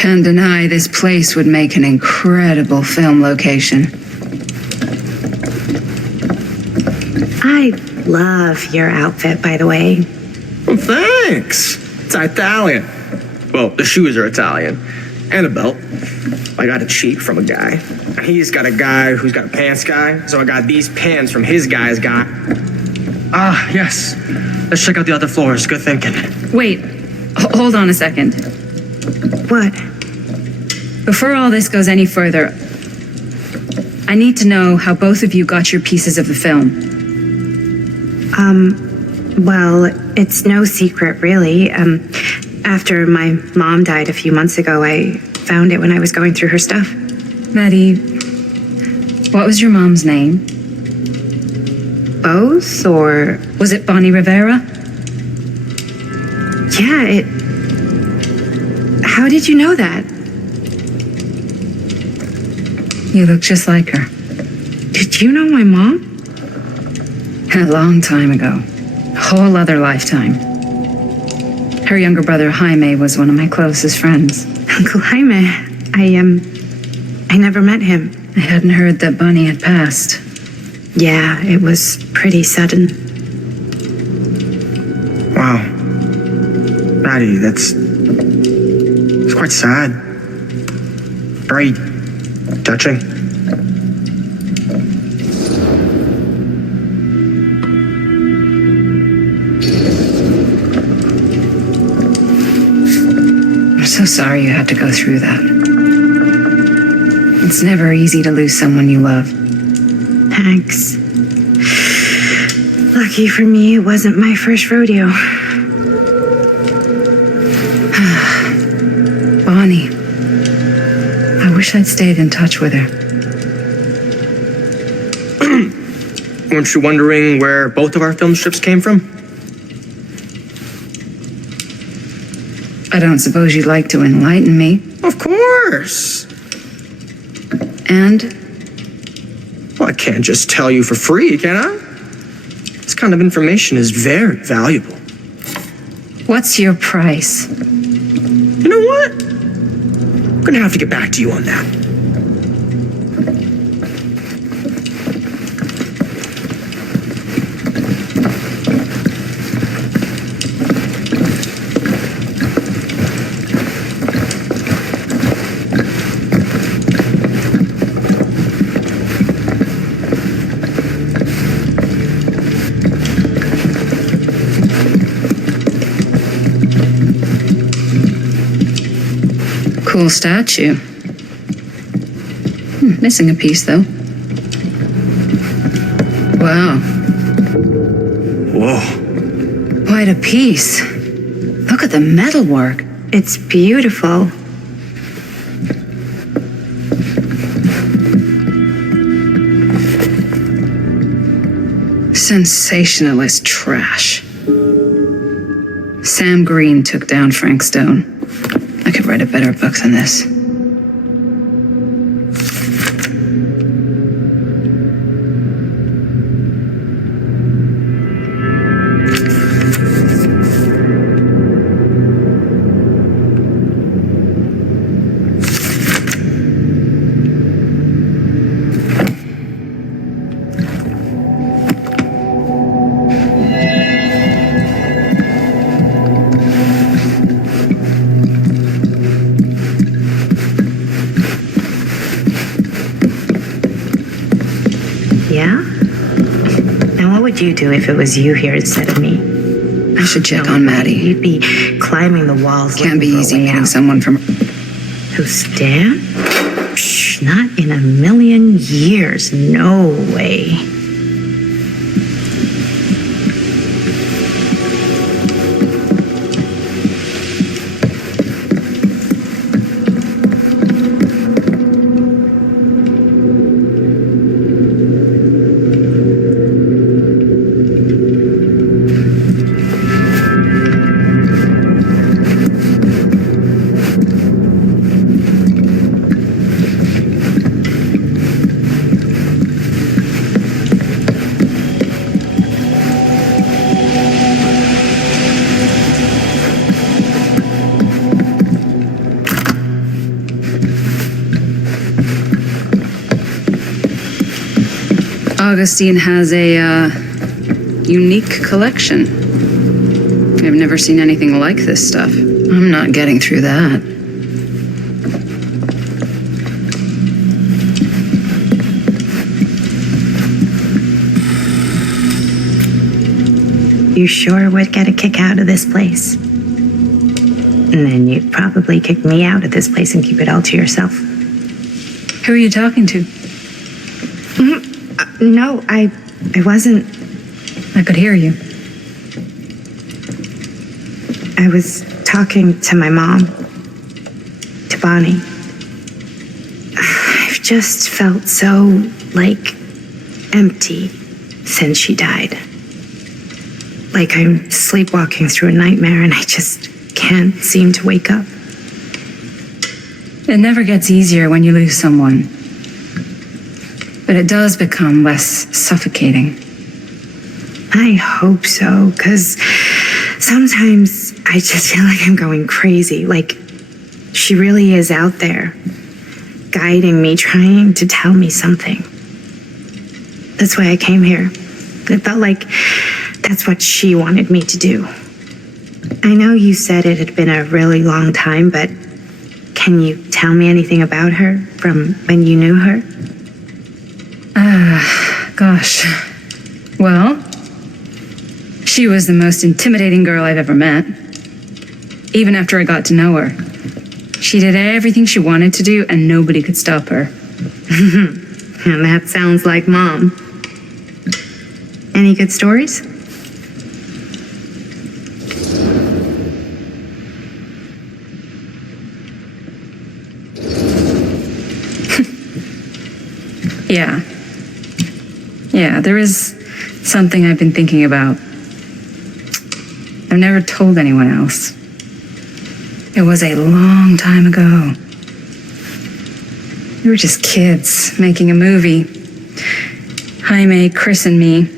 Can't deny this place would make an incredible film location. I love your outfit, by the way. Well, thanks. It's Italian. Well, the shoes are Italian. And a belt. I got it cheap from a guy. And he's got a guy who's got a pants guy, so I got these pants from his guy's guy. Ah, yes. Let's check out the other floors. Good thinking. Wait, hold on a second. What? Before all this goes any further, I need to know how both of you got your pieces of the film. Well, it's no secret, really. After my mom died a few months ago, I found it when I was going through her stuff. Maddie, what was your mom's name? Both, or... Was it Bonnie Rivera? Yeah, How did you know that? You look just like her. Did you know my mom? A long time ago. A whole other lifetime. Her younger brother, Jaime, was one of my closest friends. Uncle Jaime, I never met him. I hadn't heard that Bonnie had passed. Yeah, it was pretty sudden. Wow. Maddie, it's quite sad. Very touching. I'm so sorry you had to go through that. It's never easy to lose someone you love. Thanks. Lucky for me, it wasn't my first rodeo. Bonnie. I wish I'd stayed in touch with her. Weren't you wondering where both of our film strips came from? I don't suppose you'd like to enlighten me. Of course. And? Well, I can't just tell you for free, can I? This kind of information is very valuable. What's your price? You know what? I'm gonna have to get back to you on that. Cool statue. Missing a piece, though. Wow. Whoa. Quite a piece. Look at the metalwork. It's beautiful. Sensationalist trash. Sam Green took down Frankstone. I could write a better book than this. Yeah? And what would you do if it was you here instead of me? I should check on Maddie. You'd be climbing the walls. Can't be easy meeting out. someone from... Who, Stan? Psh, not in a million years. No way. Augustine has a unique collection. I've never seen anything like this stuff. I'm not getting through that. You sure would get a kick out of this place. And then you'd probably kick me out of this place and keep it all to yourself. Who are you talking to? No, I wasn't. I could hear you. I was talking to my mom, to Bonnie. I've just felt so, empty since she died. Like I'm sleepwalking through a nightmare and I just can't seem to wake up. It never gets easier when you lose someone. But it does become less suffocating. I hope so, because sometimes I just feel like I'm going crazy. Like she really is out there, guiding me, trying to tell me something. That's why I came here. It felt like that's what she wanted me to do. I know you said it had been a really long time, but can you tell me anything about her from when you knew her? Gosh. Well, she was the most intimidating girl I've ever met. Even after I got to know her. She did everything she wanted to do and nobody could stop her. And that sounds like Mom. Any good stories? Yeah, there is something I've been thinking about. I've never told anyone else. It was a long time ago. We were just kids making a movie. Jaime, Chris, and me.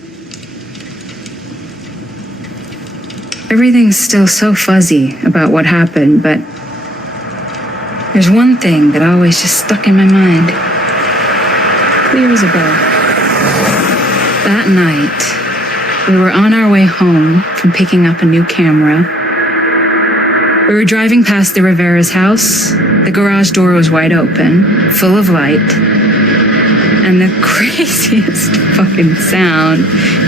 Everything's still so fuzzy about what happened, but there's one thing that always just stuck in my mind. Clear as a bell. That night, we were on our way home from picking up a new camera. We were driving past the Rivera's house. The garage door was wide open, full of light. And the craziest fucking sound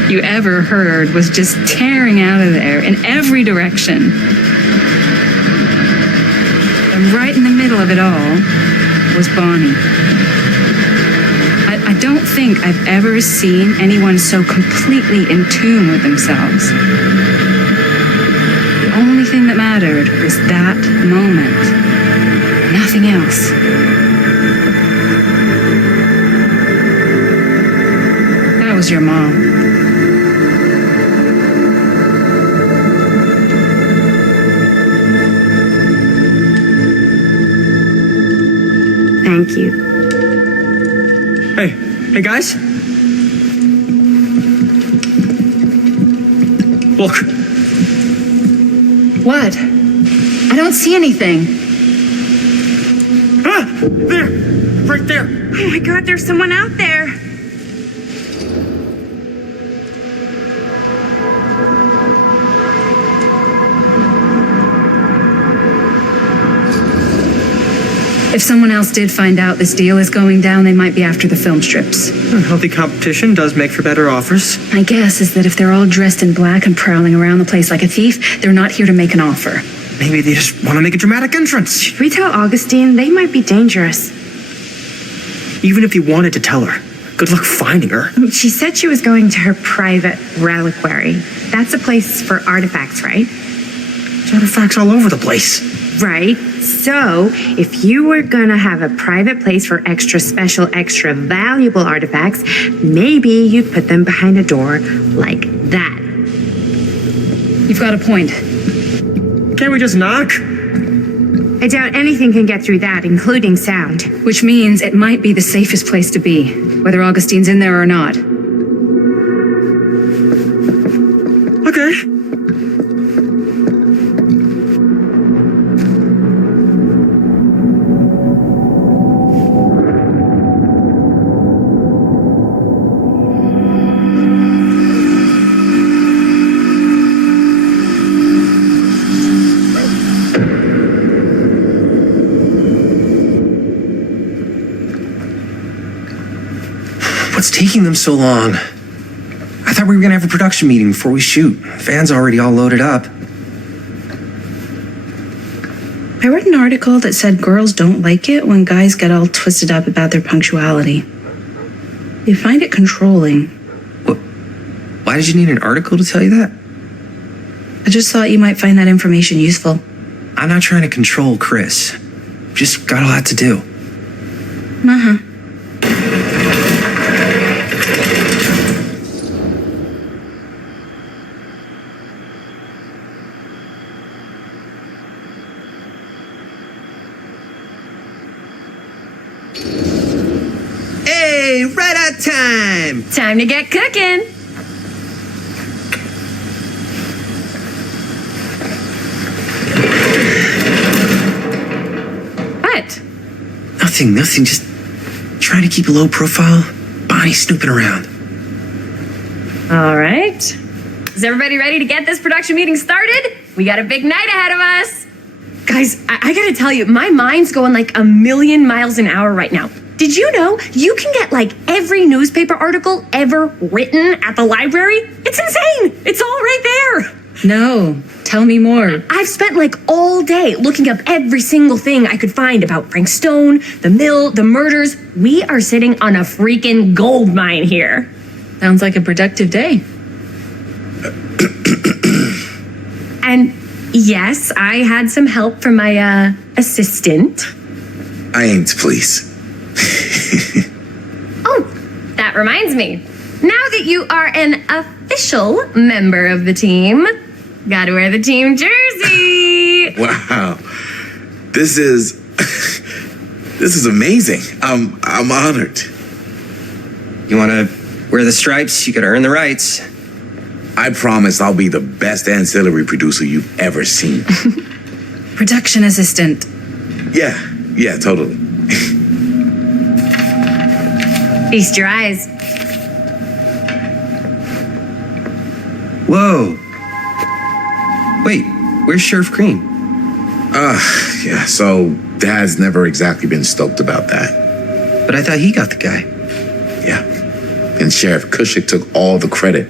you ever heard was just tearing out of there in every direction. And right in the middle of it all was Bonnie. I don't think I've ever seen anyone so completely in tune with themselves. The only thing that mattered was that moment. Nothing else. That was your mom. Thank you. Hey guys. Look. What? I don't see anything. Ah! There! Right there! Oh my God, there's someone out there. If someone else did find out this deal is going down, they might be after the film strips. Healthy competition does make for better offers. My guess is that if they're all dressed in black and prowling around the place like a thief, they're not here to make an offer. Maybe they just want to make a dramatic entrance. Should we tell Augustine? They might be dangerous. Even if you wanted to tell her, good luck finding her. She said she was going to her private reliquary. That's a place for artifacts, right? There's artifacts all over the place. Right. So, if you were gonna have a private place for extra special, extra valuable artifacts, maybe you'd put them behind a door like that. You've got a point. Can't we just knock? I doubt anything can get through that, including sound. Which means it might be the safest place to be, whether Augustine's in there or not. Okay. taking them so long? I thought we were gonna have a production meeting before we shoot. Fans already all loaded up. I read an article that said girls don't like it when guys get all twisted up about their punctuality. They find it controlling. What? Why did you need an article to tell you that? I just thought you might find that information useful. I'm not trying to control Chris. Just got a lot to do. Uh-huh. Hey, right on time! Time to get cooking. What? Nothing, just trying to keep a low profile. Bonnie snooping around. All right. Is everybody ready to get this production meeting started? We got a big night ahead of us. Guys, I gotta tell you, my mind's going like a million miles an hour right now. Did you know you can get like every newspaper article ever written at the library? It's insane. It's all right there. No, tell me more. I've spent like all day looking up every single thing I could find about frankstone, the mill, the murders. We are sitting on a freaking gold mine here. Sounds like a productive day. And yes, I had some help from my assistant. I ain't please. Oh, that reminds me. Now that you are an official member of the team, gotta wear the team jersey. Wow. This is this is amazing. I'm honored. You wanna wear the stripes? You gotta earn the rights. I promise I'll be the best ancillary producer you've ever seen. Production assistant. Yeah, totally. Feast your eyes. Whoa. Wait, where's Sheriff Green? Yeah, so Dad's never exactly been stoked about that. But I thought he got the guy. Yeah. And Sheriff Kushik took all the credit.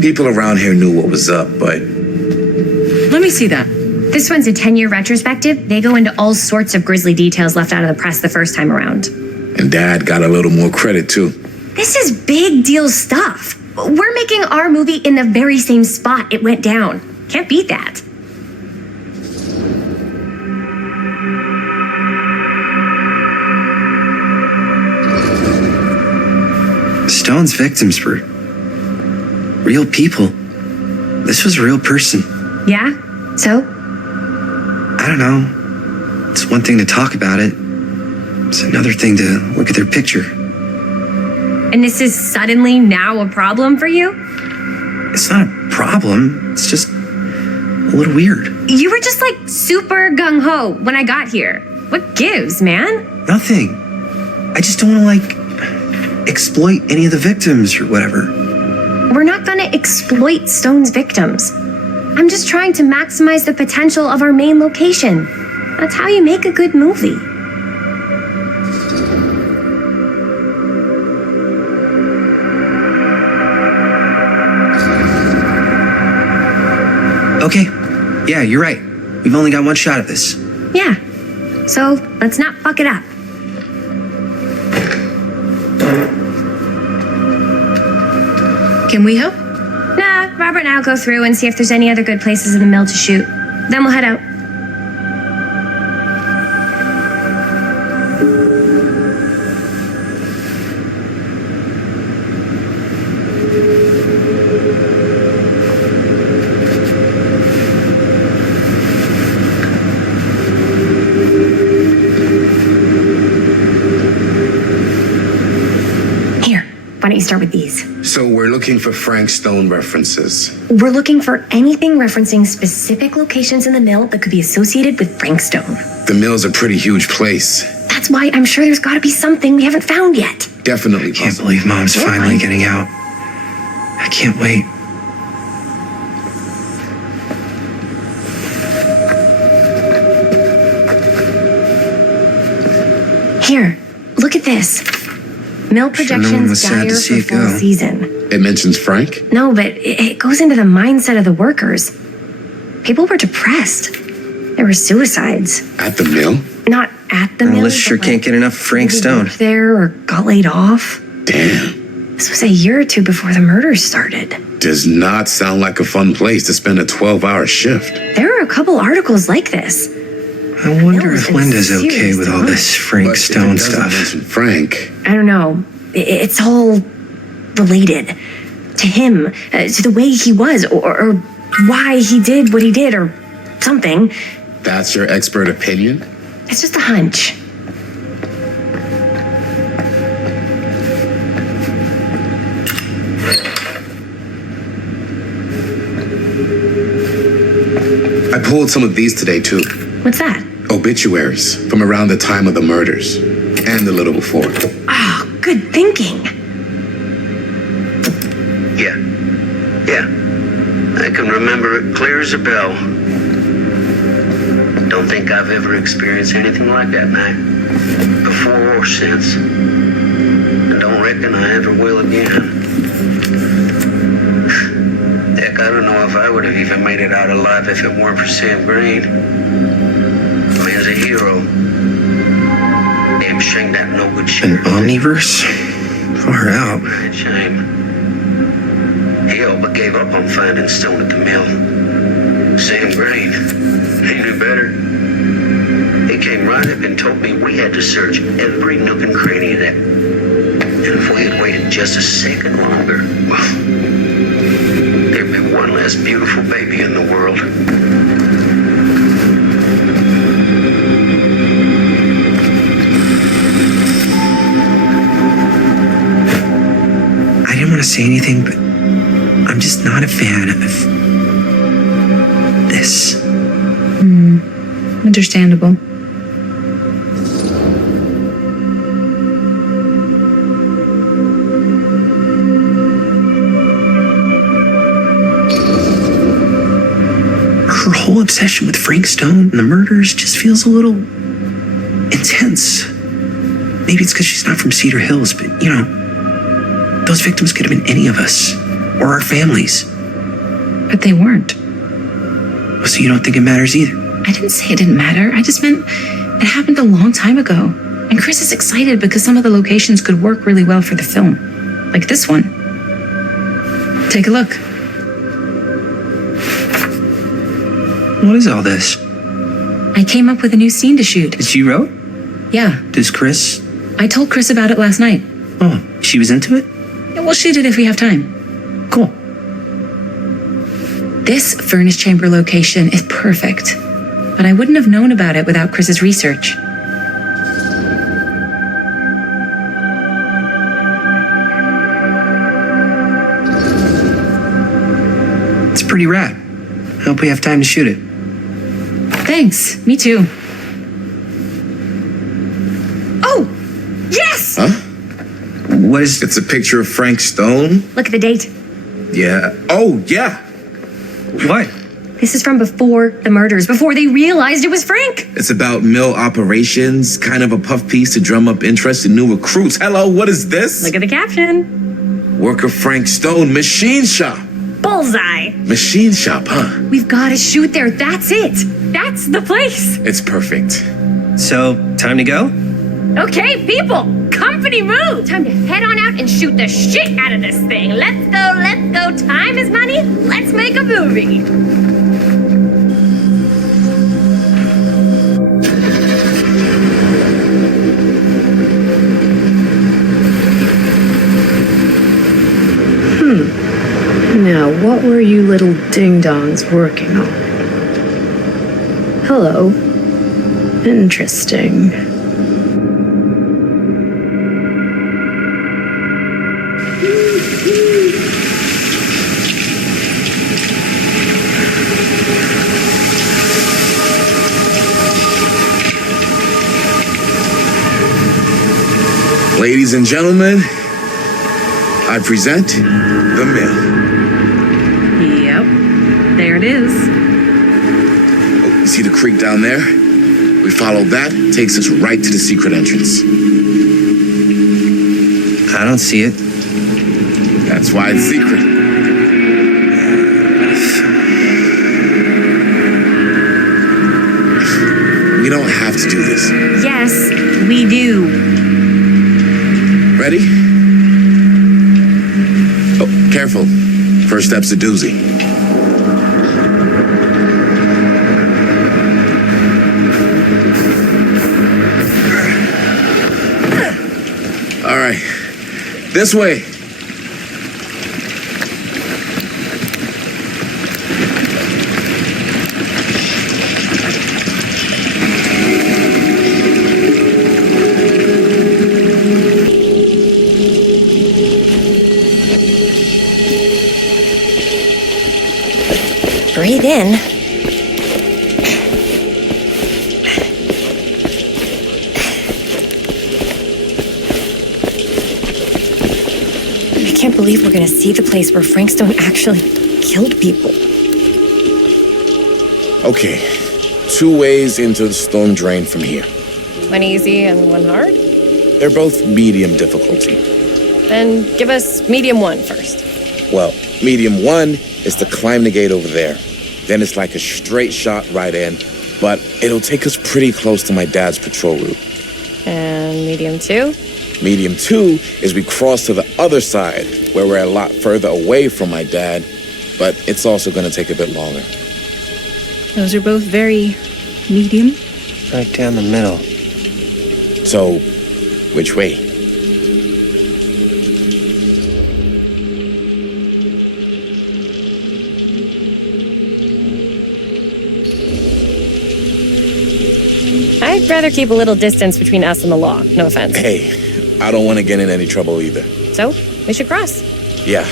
People around here knew what was up, but Let me see that. This one's a 10-year retrospective. They go into all sorts of grisly details left out of the press the first time around. and Dad got a little more credit too. This is big deal stuff. We're making our movie in the very same spot it went down. Can't beat that. Stone's victims were real people. This was a real person. Yeah? So? I don't know. It's one thing to talk about it. It's another thing to look at their picture. And this is suddenly now a problem for you? It's not a problem. It's just a little weird. You were just like super gung-ho when I got here. What gives, man? Nothing. I just don't want to, exploit any of the victims or whatever. We're not gonna exploit Stone's victims. I'm just trying to maximize the potential of our main location. That's how you make a good movie. Okay. Yeah, you're right. We've only got one shot at this. Yeah. So let's not fuck it up. Can we help? Nah, Robert and I'll go through and see if there's any other good places in the mill to shoot. Then we'll head out. Here, why don't you start with these? So we're looking for frankstone references. We're looking for anything referencing specific locations in the mill that could be associated with frankstone. The mill's a pretty huge place. That's why I'm sure there's gotta be something we haven't found yet. Definitely Can't possible. believe Mom's finally getting out. I can't wait. Here, look at this. Mill Sure, no one projections was sad to dire see for it full go. season. It mentions Frank? No, but it goes into the mindset of the workers. People were depressed. There were suicides. At the mill? Not at the Well, mill. Liz sure but, can't get enough of Frank maybe Stone. worked there or got laid off. Damn. This was a year or two before the murders started. Does not sound like a fun place to spend a 12-hour shift. There were a couple articles like this. I wonder Mills if in Linda's okay serious with all this Frank But Stone if it doesn't stuff. mention Frank, I don't know. It's all related to him, to the way he was, or why he did what he did, or something. that's your expert opinion? It's just a hunch. I pulled some of these today, too. What's that? Obituaries from around the time of the murders and a little before. Oh, good thinking. Yeah. I can remember it clear as a bell. Don't think I've ever experienced anything like that night. Before or since. And don't reckon I ever will again. Heck, I don't know if I would have even made it out alive if it weren't for Sam Green. Man's a hero. Damn shame that no good shit. An omniverse? Far out. Shame. He all but gave up on finding Stone at the mill. Sam Green. He knew better. He came right up and told me we had to search every nook and cranny of that. And if we had waited just a second longer, well, there'd be one less beautiful baby in the world. I didn't want to say anything, but I'm just not a fan of this. Understandable. Her whole obsession with Frank Stone and the murders just feels a little intense. Maybe it's because she's not from Cedar Hills, but you know, those victims could have been any of us or our families. But they weren't. So you don't think it matters either? I didn't say it didn't matter. I just meant it happened a long time ago. And Chris is excited because some of the locations could work really well for the film. Like this one. Take a look. What is all this? I came up with a new scene to shoot. That you wrote? Yeah, Does Chris? I told Chris about it last night. Oh, she was into it? Yeah, we'll shoot it if we have time. Cool. This furnace chamber location is perfect. But I wouldn't have known about it without Chris's research. It's pretty rad. I hope we have time to shoot it. Thanks, me too. Oh, yes! Huh? What is It's a picture of Frank Stone? Look at the date. Yeah. Oh, yeah. what? This is from before the murders, before they realized it was Frank. It's about mill operations, kind of a puff piece to drum up interest in new recruits. Hello, what is this? Look at the caption. Worker Frank Stone, machine shop. Bullseye. Machine shop, huh? We've got to shoot there. That's it. That's the place. It's perfect. So, time to go? Okay, people, company move. Time to head on out and shoot the shit out of this thing. Let's go. Time is money. Let's make a movie. Now, what were you little ding-dongs working on? Hello. Interesting. Ladies and gentlemen, I present the mill. Yep, there it is. Oh, you see the creek down there? We follow that, takes us right to the secret entrance. I don't see it. That's why it's secret. We don't have to do this. Yes, we do. Ready? Oh, careful. First step's a doozy. All right. This way. Breathe in. I can't believe we're gonna see the place where Frankstone actually killed people. Okay. 2 ways into the storm drain from here. One easy and one hard? They're both medium difficulty. Then give us medium one first. Well, medium 1 is to climb the gate over there. Then it's like a straight shot right in, but it'll take us pretty close to my dad's patrol route. And medium two? Medium 2 is we cross to the other side, where we're a lot further away from my dad, but it's also going to take a bit longer. Those are both very medium. Right down the middle. So, which way? I'd rather keep a little distance between us and the law. No offense. Hey, I don't want to get in any trouble either. So, we should cross. Yeah.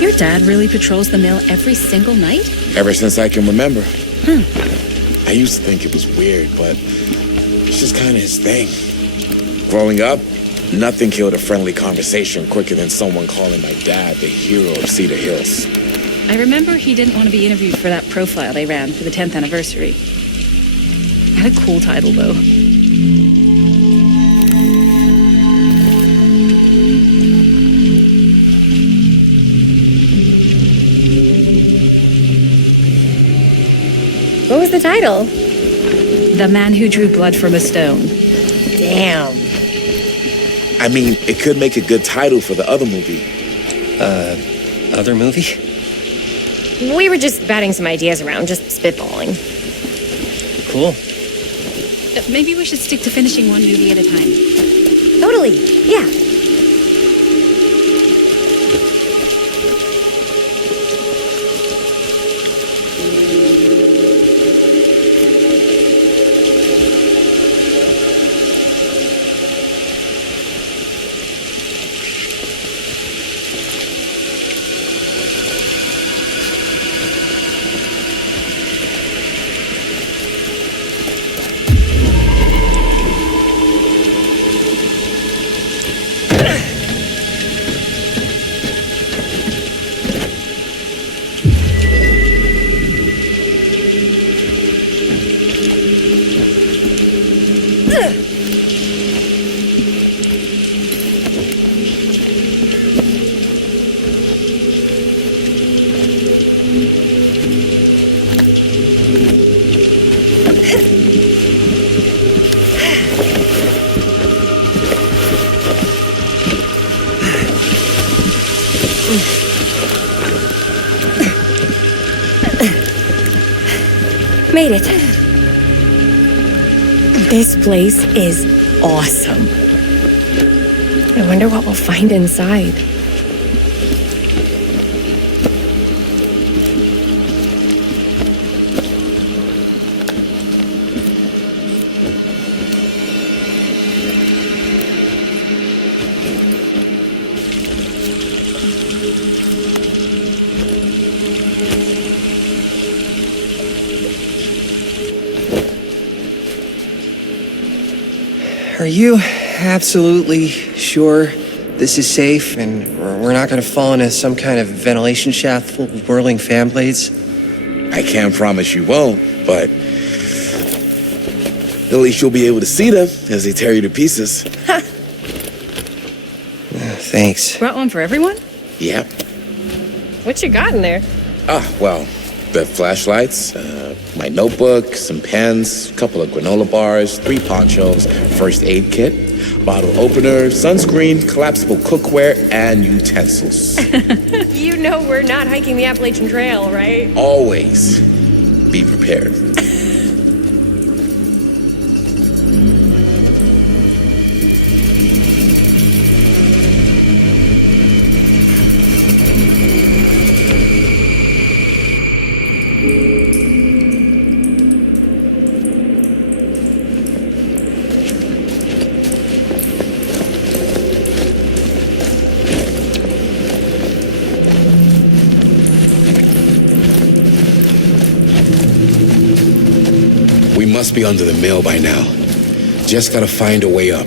Your dad really patrols the mill every single night? Ever since I can remember. I used to think it was weird, but it's just kind of his thing. Growing up, nothing killed a friendly conversation quicker than someone calling my dad the hero of Cedar Hills. I remember he didn't want to be interviewed for that profile they ran for the 10th anniversary. Had a cool title, though. What was the title? The Man Who Drew Blood from a Stone. Damn. I mean, it could make a good title for the other movie. Other movie? We were just batting some ideas around, just spitballing. Cool. Maybe we should stick to finishing one movie at a time. Totally. Yeah. Made it. This place is awesome. I wonder what we'll find inside. Are you absolutely sure this is safe and we're not going to fall into some kind of ventilation shaft full of whirling fan blades? I can't promise you won't, but at least you'll be able to see them as they tear you to pieces. Thanks. Brought one for everyone? Yep. What you got in there? Well, the flashlights, my notebook, some pens, a couple of granola bars, 3 ponchos, first aid kit, bottle opener, sunscreen, collapsible cookware, and utensils. You know we're not hiking the Appalachian Trail, right? Always be prepared. Must be under the mill by now. Just gotta find a way up.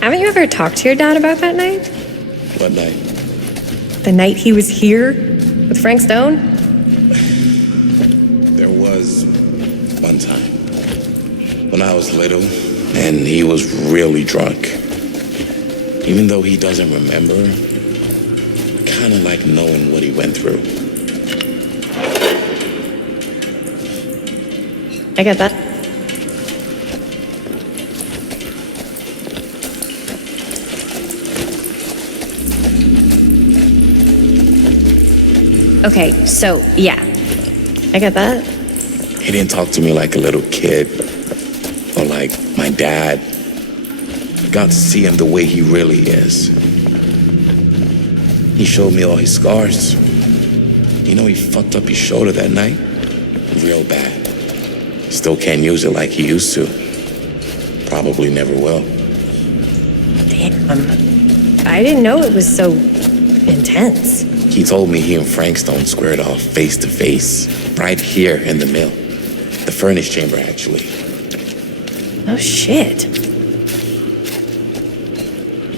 Haven't you ever talked to your dad about that night? What night? The night he was here with Frank Stone? There was one time when I was little and he was really drunk. Even though he doesn't remember, kind of like knowing what he went through. I get that. Okay, so, yeah. I get that. He didn't talk to me like a little kid or like my dad. I got to see him the way he really is. He showed me all his scars. You know, he fucked up his shoulder that night real bad. Still can't use it like he used to. Probably never will. Damn. I didn't know it was so intense. He told me he and Frankstone squared off face to face, right here in the mill. The furnace chamber, actually. Oh, shit.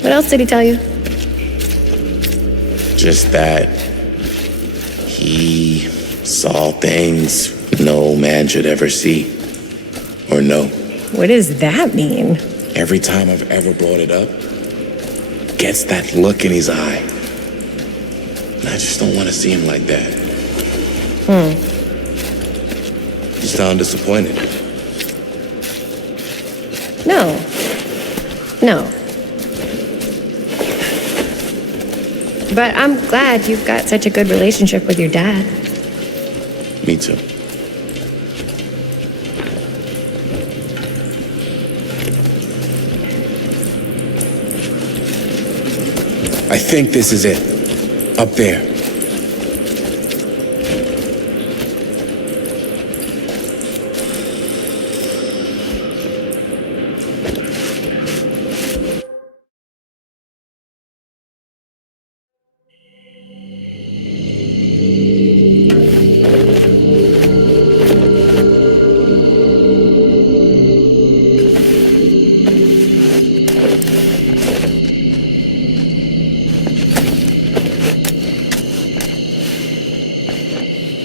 What else did he tell you? Just that he saw things no man should ever see or know. What does that mean? Every time I've ever brought it up, gets that look in his eye. And I just don't want to see him like that. You sound disappointed. No. But I'm glad you've got such a good relationship with your dad. Me too. I think this is it. Up there.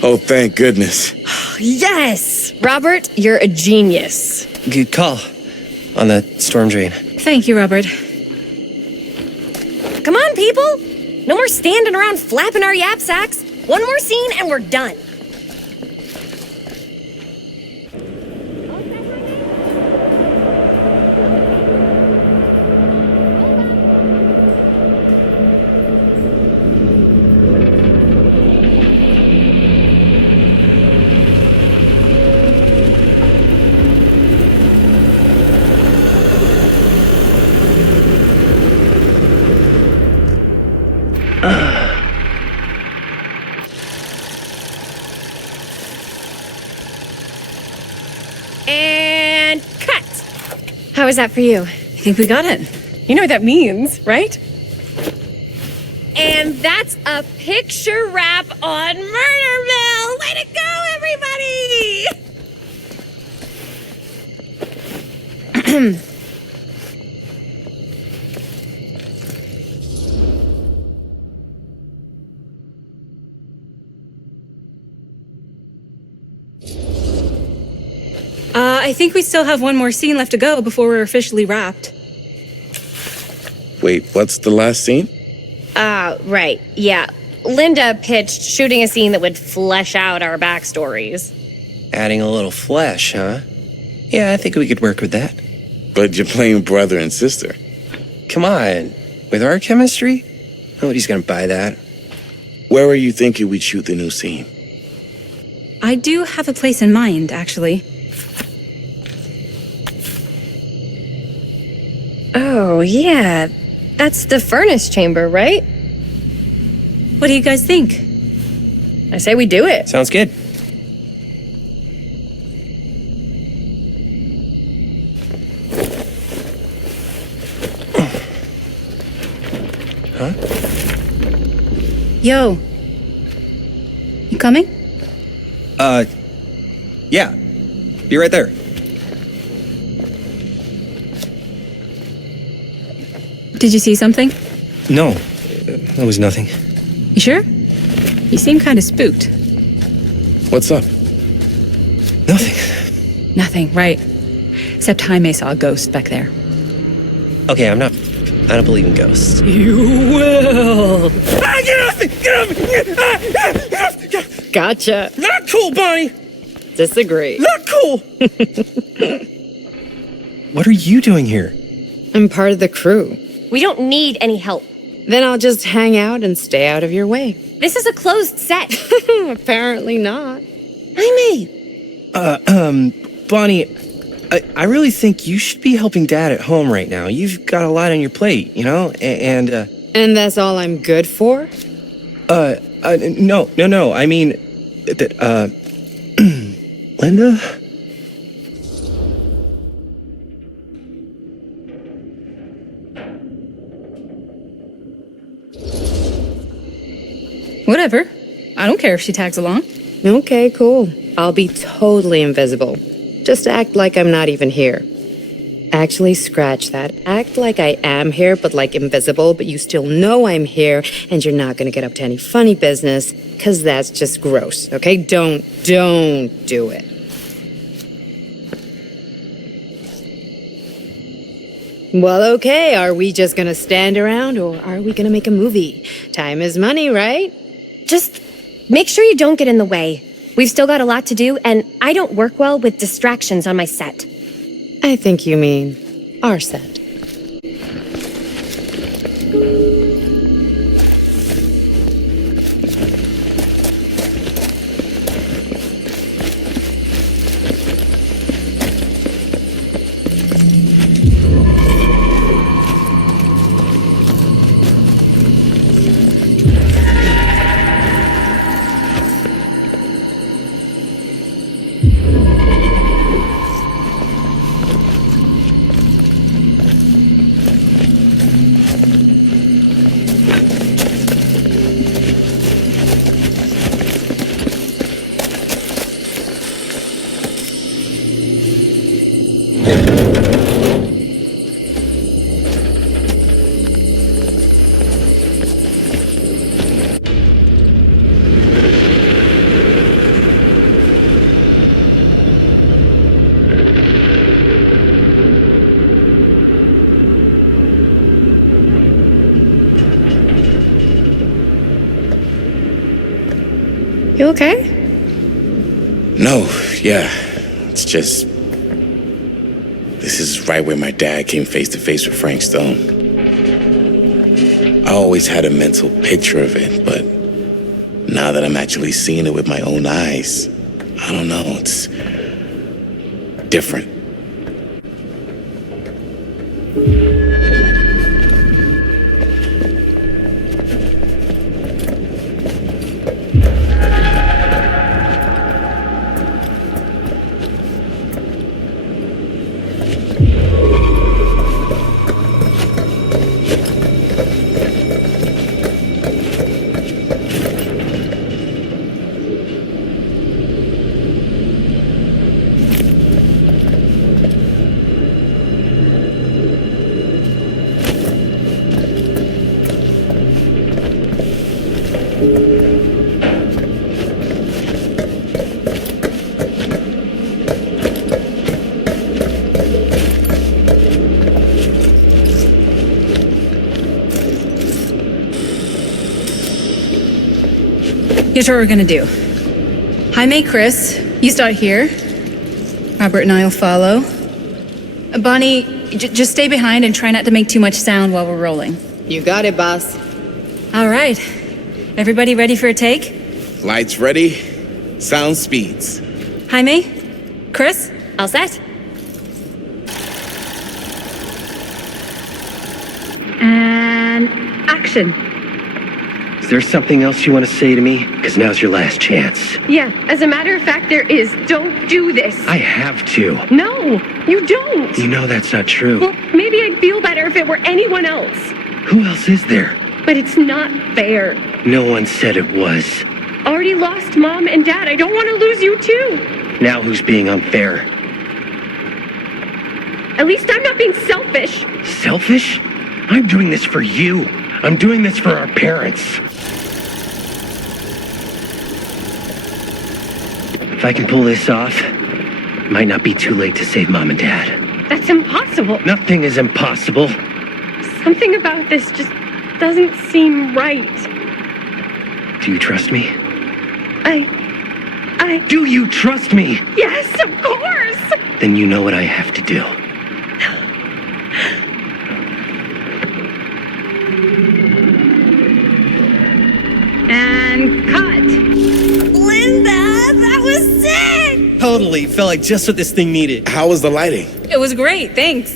Oh, thank goodness. Yes! Robert, you're a genius. Good call on the storm drain. Thank you, Robert. Come on, people! No more standing around flapping our yap sacks. One more scene and we're done. And cut! How was that for you? I think we got it. You know what that means, right? And that's a picture wrap on Murder Mill! Way to go, everybody! I think we still have one more scene left to go before we're officially wrapped. Wait, what's the last scene? Right. Yeah. Linda pitched shooting a scene that would flesh out our backstories. Adding a little flesh, huh? Yeah, I think we could work with that. But you're playing brother and sister. Come on. With our chemistry? Nobody's gonna buy that. Where are you thinking we'd shoot the new scene? I do have a place in mind, actually. Oh, yeah. That's the furnace chamber, right? What do you guys think? I say we do it. Sounds good. Huh? Yo. You coming? Yeah. Be right there. Did you see something? No, that was nothing. You sure? You seem kind of spooked. What's up? Nothing. Nothing, right. Except Jaime saw a ghost back there. Okay, I don't believe in ghosts. You will! Get off me! Get off me! Get off! Gotcha. Not cool, Bonnie! Disagree. Not cool! What are you doing here? I'm part of the crew. We don't need any help. Then I'll just hang out and stay out of your way. This is a closed set. Apparently not. Bonnie, I really think you should be helping Dad at home right now. You've got a lot on your plate, you know? And that's all I'm good for? No. I mean, Linda? Whatever. I don't care if she tags along. Okay, cool. I'll be totally invisible. Just act like I'm not even here. Actually, scratch that. Act like I am here, but like invisible, but you still know I'm here, and you're not gonna get up to any funny business, because that's just gross, okay? Don't do it. Well, okay, are we just gonna stand around, or are we gonna make a movie? Time is money, right? Just make sure you don't get in the way. We've still got a lot to do, and I don't work well with distractions on my set. I think you mean our set. You okay? No, yeah. It's just... This is right where my dad came face to face with Frank Stone. I always had a mental picture of it, but now that I'm actually seeing it with my own eyes, I don't know, it's different. Here's what we're gonna do. Jaime, Chris, you start here. Robert and I will follow. Bonnie, just stay behind and try not to make too much sound while we're rolling. You got it, boss. All right. Everybody ready for a take? Lights ready, sound speeds. Jaime? Chris? All set? And action. Is there something else you want to say to me? Because now's your last chance. Yeah, as a matter of fact, there is. Don't do this. I have to. No, you don't. You know that's not true. Well, maybe I'd feel better if it were anyone else. Who else is there? But it's not fair. No one said it was. Already lost Mom and Dad. I don't want to lose you too. Now who's being unfair? At least I'm not being selfish. Selfish? I'm doing this for you. I'm doing this for our parents. If I can pull this off, it might not be too late to save Mom and Dad. That's impossible. Nothing is impossible. Something about this just doesn't seem right. Do you trust me? I... Do you trust me? Yes, of course! Then you know what I have to do. And cut. Linda, that was sick! Totally. Felt like just what this thing needed. How was the lighting? It was great, thanks.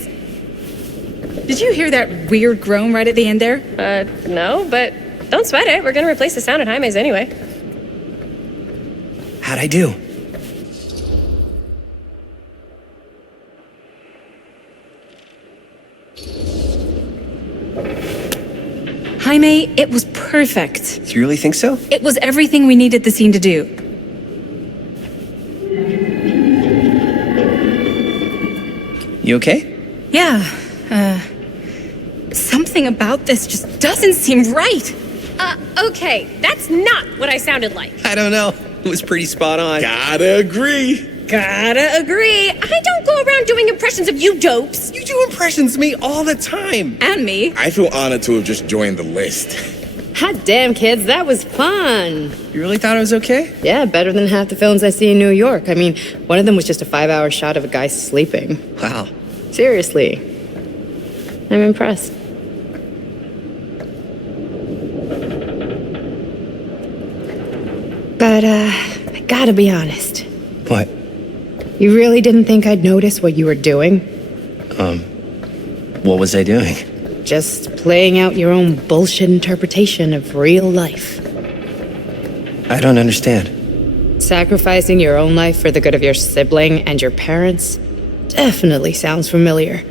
Did you hear that weird groan right at the end there? No, but don't sweat it. We're gonna replace the sound at Jaime's anyway. How'd I do? Jaime, it was perfect. Do you really think so? It was everything we needed the scene to do. You okay? Yeah, something about this just doesn't seem right. Okay, that's not what I sounded like. I don't know. It was pretty spot on. Gotta agree. Gotta agree. I don't go around doing impressions of you dopes. You do impressions of me all the time. And me. I feel honored to have just joined the list. Hot damn, kids, that was fun. You really thought I was okay? Yeah, better than half the films I see in New York. I mean, one of them was just a 5-hour shot of a guy sleeping. Wow. Seriously. I'm impressed. But, I gotta be honest. What? You really didn't think I'd notice what you were doing? What was I doing? Just playing out your own bullshit interpretation of real life. I don't understand. Sacrificing your own life for the good of your sibling and your parents definitely sounds familiar.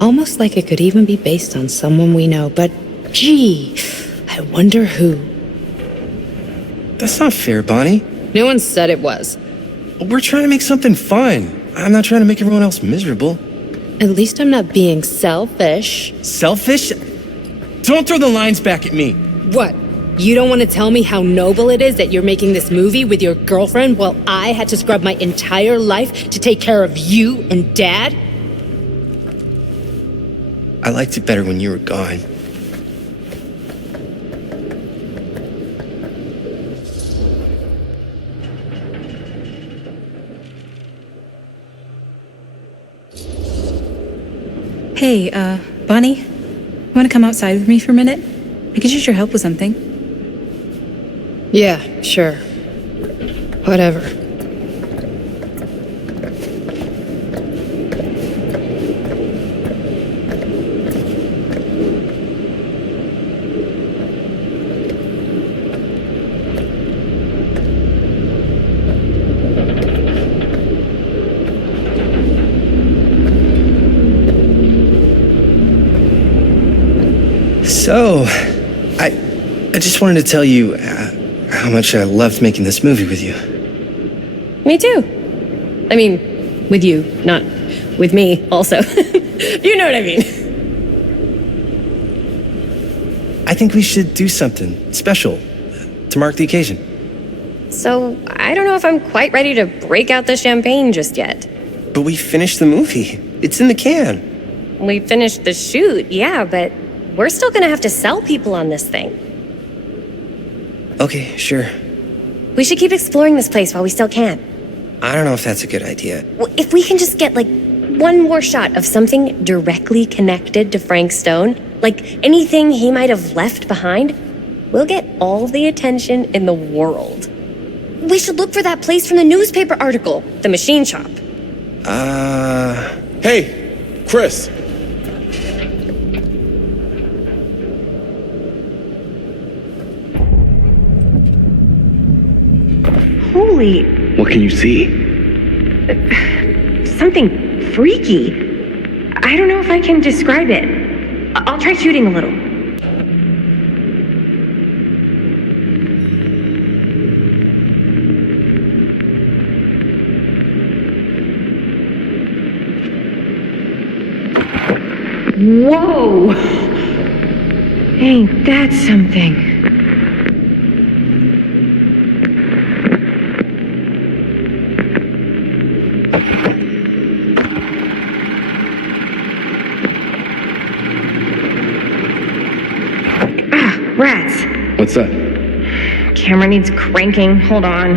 Almost like it could even be based on someone we know, but gee, I wonder who. That's not fair, Bonnie. No one said it was. We're trying to make something fun. I'm not trying to make everyone else miserable. At least I'm not being selfish. Selfish? Don't throw the lines back at me. What? You don't want to tell me how noble it is that you're making this movie with your girlfriend while I had to scrub my entire life to take care of you and Dad? I liked it better when you were gone. Hey, Bonnie, wanna come outside with me for a minute? I could use your help with something. Yeah, sure. Whatever. So, I just wanted to tell you how much I loved making this movie with you. Me too. I mean, with you, not with me, also. You know what I mean. I think we should do something special to mark the occasion. So, I don't know if I'm quite ready to break out the champagne just yet. But we finished the movie. It's in the can. We finished the shoot, yeah, but we're still gonna have to sell people on this thing. Okay, sure. We should keep exploring this place while we still can. I don't know if that's a good idea. Well, if we can just get, like, one more shot of something directly connected to Frank Stone, like anything he might have left behind, we'll get all the attention in the world. We should look for that place from the newspaper article, the machine shop. Hey, Chris. Holy, What can you see? something freaky. I don't know if I can describe it. I'll try shooting a little. Whoa! Ain't that something? Rats. What's that? Camera needs cranking. Hold on.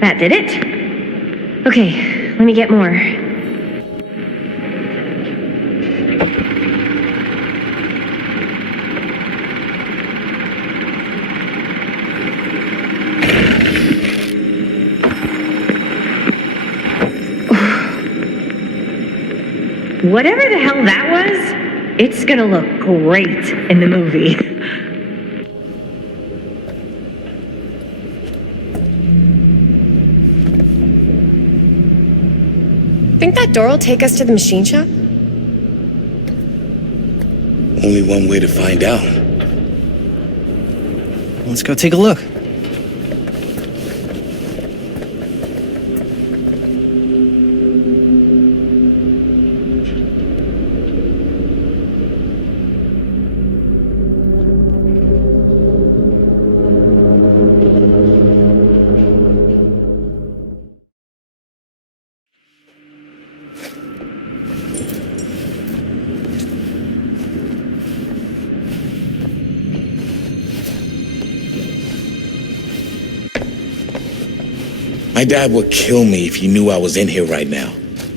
That did it. Okay, let me get more. Whatever the hell that was, it's gonna look great in the movie. Think that door will take us to the machine shop? Only one way to find out. Let's go take a look. My dad would kill me if he knew I was in here right now.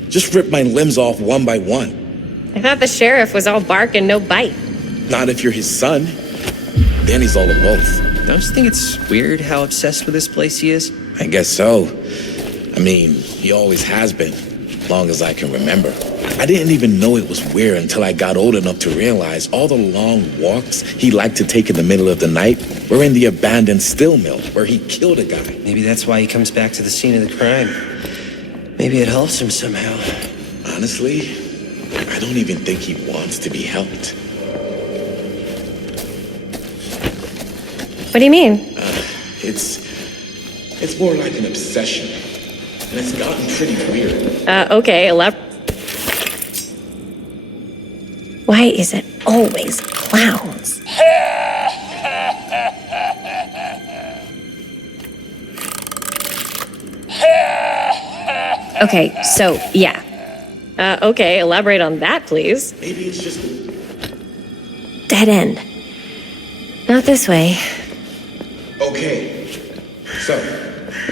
Just rip my limbs off one by one. I thought the sheriff was all bark and no bite. Not if you're his son. Then he's all of both. Don't you think it's weird how obsessed with this place he is? I guess so. I mean, he always has been, long as I can remember. I didn't even know it was weird until I got old enough to realize all the long walks he liked to take in the middle of the night were in the abandoned steel mill where he killed a guy. Maybe that's why he comes back to the scene of the crime. Maybe it helps him somehow. Honestly, I don't even think he wants to be helped. What do you mean? It's more like an obsession. And it's gotten pretty weird. Okay, Why is it always clowns? Okay, so, yeah. Okay, elaborate on that, please. Maybe it's just... Dead end. Not this way. Okay, so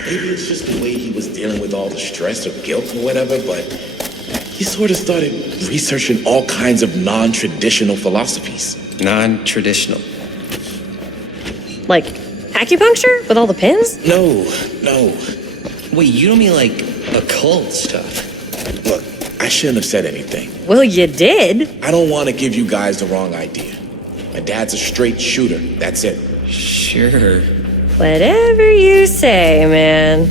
maybe it's just the way he was dealing with all the stress or guilt or whatever, but he sort of started researching all kinds of non-traditional philosophies. Non-traditional. Like, acupuncture? With all the pins? No. Wait, you don't mean like occult stuff? Look, I shouldn't have said anything. Well, you did. I don't want to give you guys the wrong idea. My dad's a straight shooter, that's it. Sure. Whatever you say, man.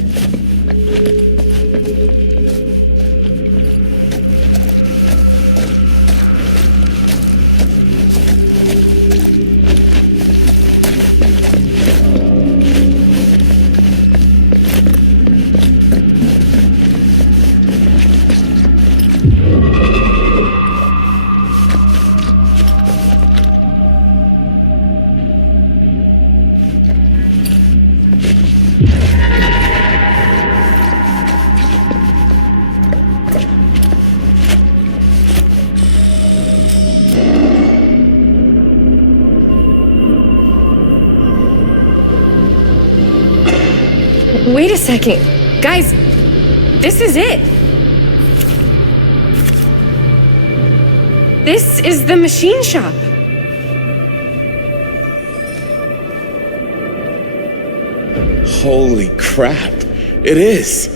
a second. Guys, this is it. This is the machine shop. Holy crap. It is.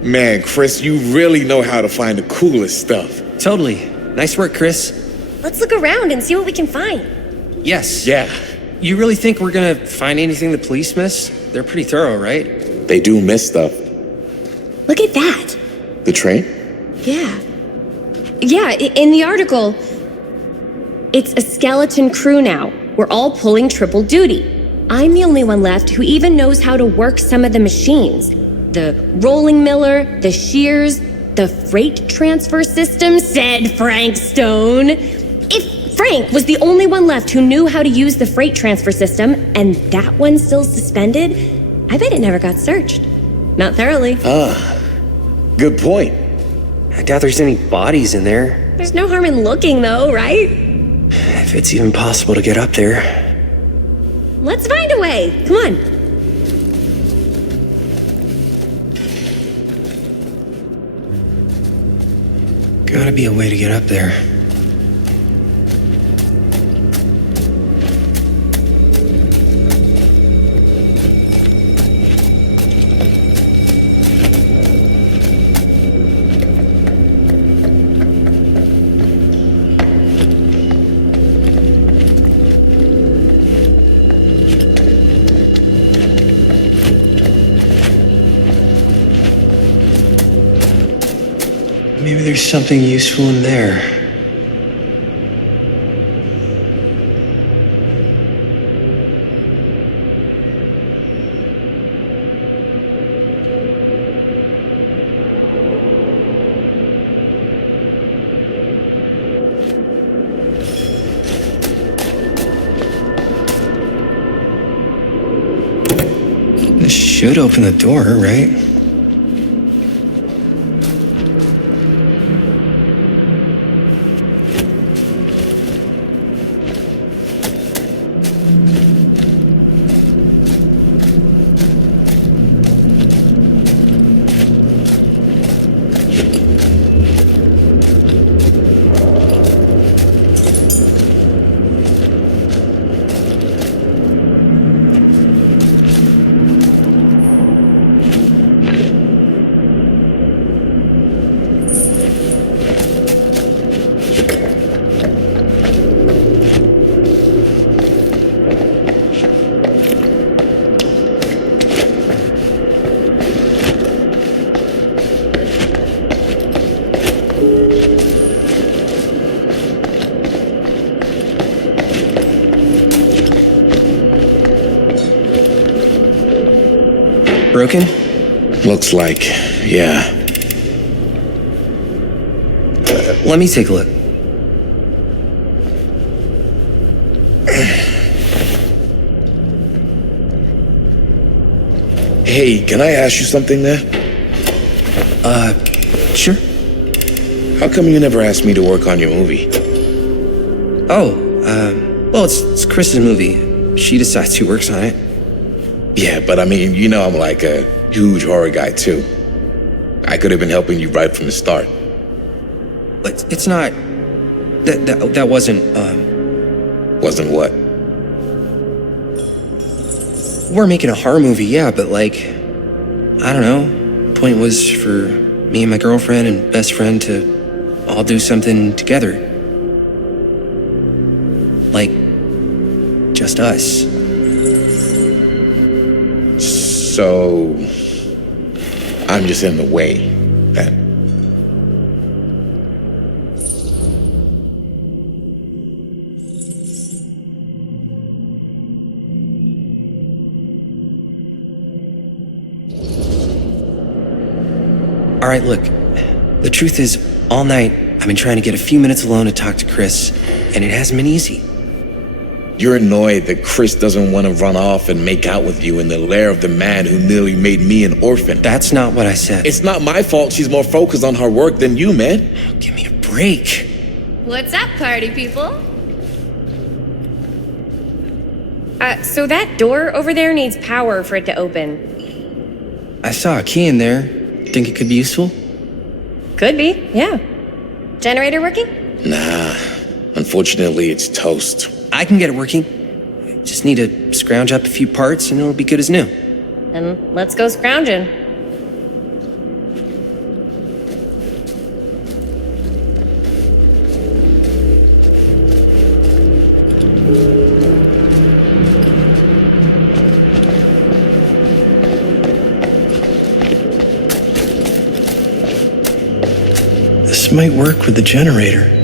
Man, Chris, you really know how to find the coolest stuff. Totally. Nice work, Chris. Let's look around and see what we can find. Yes. Yeah, You really think we're gonna find anything the police miss? They're pretty thorough, right? they do miss stuff. Look at that. The train? Yeah. Yeah, in the article, it's a skeleton crew now. We're all pulling triple duty. I'm the only one left who even knows how to work some of the machines. The rolling miller, the shears, the freight transfer system, said Frankstone. If Frank was the only one left who knew how to use the freight transfer system, and that one's still suspended, I bet it never got searched. Not thoroughly. Good point. I doubt there's any bodies in there. There's no harm in looking, though, right? If it's even possible to get up there. Let's find a way. Come on. Gotta be a way to get up there. Maybe there's something useful in there. This should open the door, right? Broken? Looks like, yeah. Let me take a look. Hey, can I ask you something there? Sure. How come you never asked me to work on your movie? Oh, well, it's Chris's movie. She decides who works on it. Yeah, but I mean, you know I'm like a huge horror guy too. I could have been helping you right from the start. But it's not... That wasn't, Wasn't what? We're making a horror movie, yeah, but like... I don't know. Point was for me and my girlfriend and best friend to all do something together. Like... just us. So... I'm just in the way, then. All right, look. The truth is, all night, I've been trying to get a few minutes alone to talk to Chris, and it hasn't been easy. You're annoyed that Chris doesn't want to run off and make out with you in the lair of the man who nearly made me an orphan. That's not what I said. It's not my fault she's more focused on her work than you, man. Give me a break. What's up, party people? So that door over there needs power for it to open. I saw a key in there. Think it could be useful? Could be, yeah. Generator working? Nah, unfortunately, it's toast. I can get it working. Just need to scrounge up a few parts and it'll be good as new. Then let's go scrounging. This might work with the generator.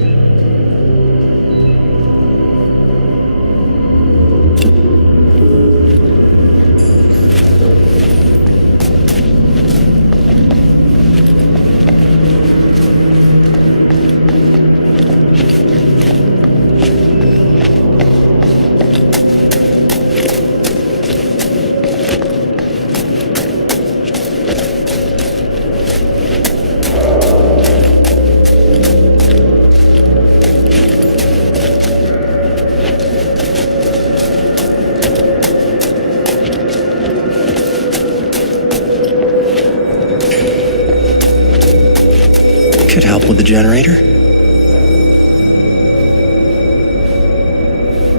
Could help with the generator.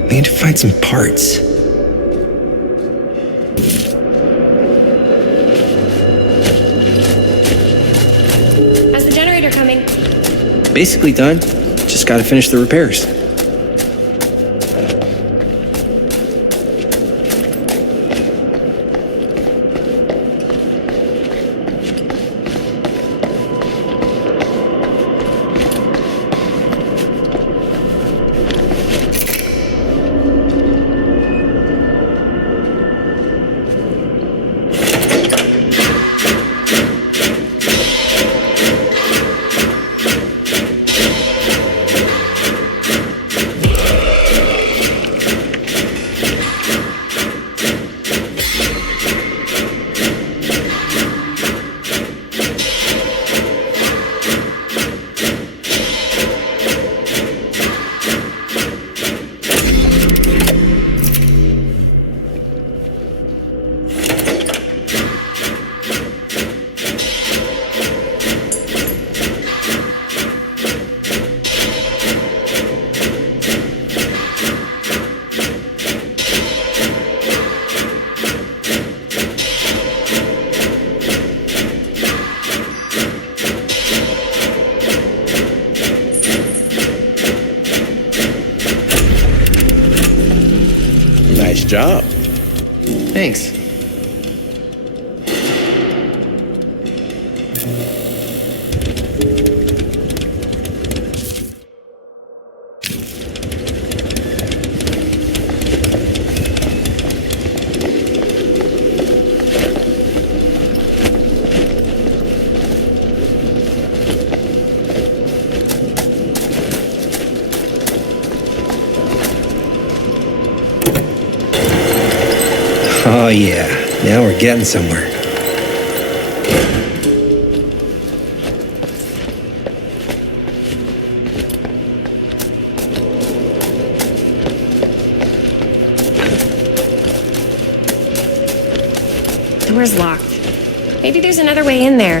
We need to find some parts. How's the generator coming? Basically done. Just gotta finish the repairs. Nice job. Thanks. Oh yeah, now we're getting somewhere. Door's locked. Maybe there's another way in there.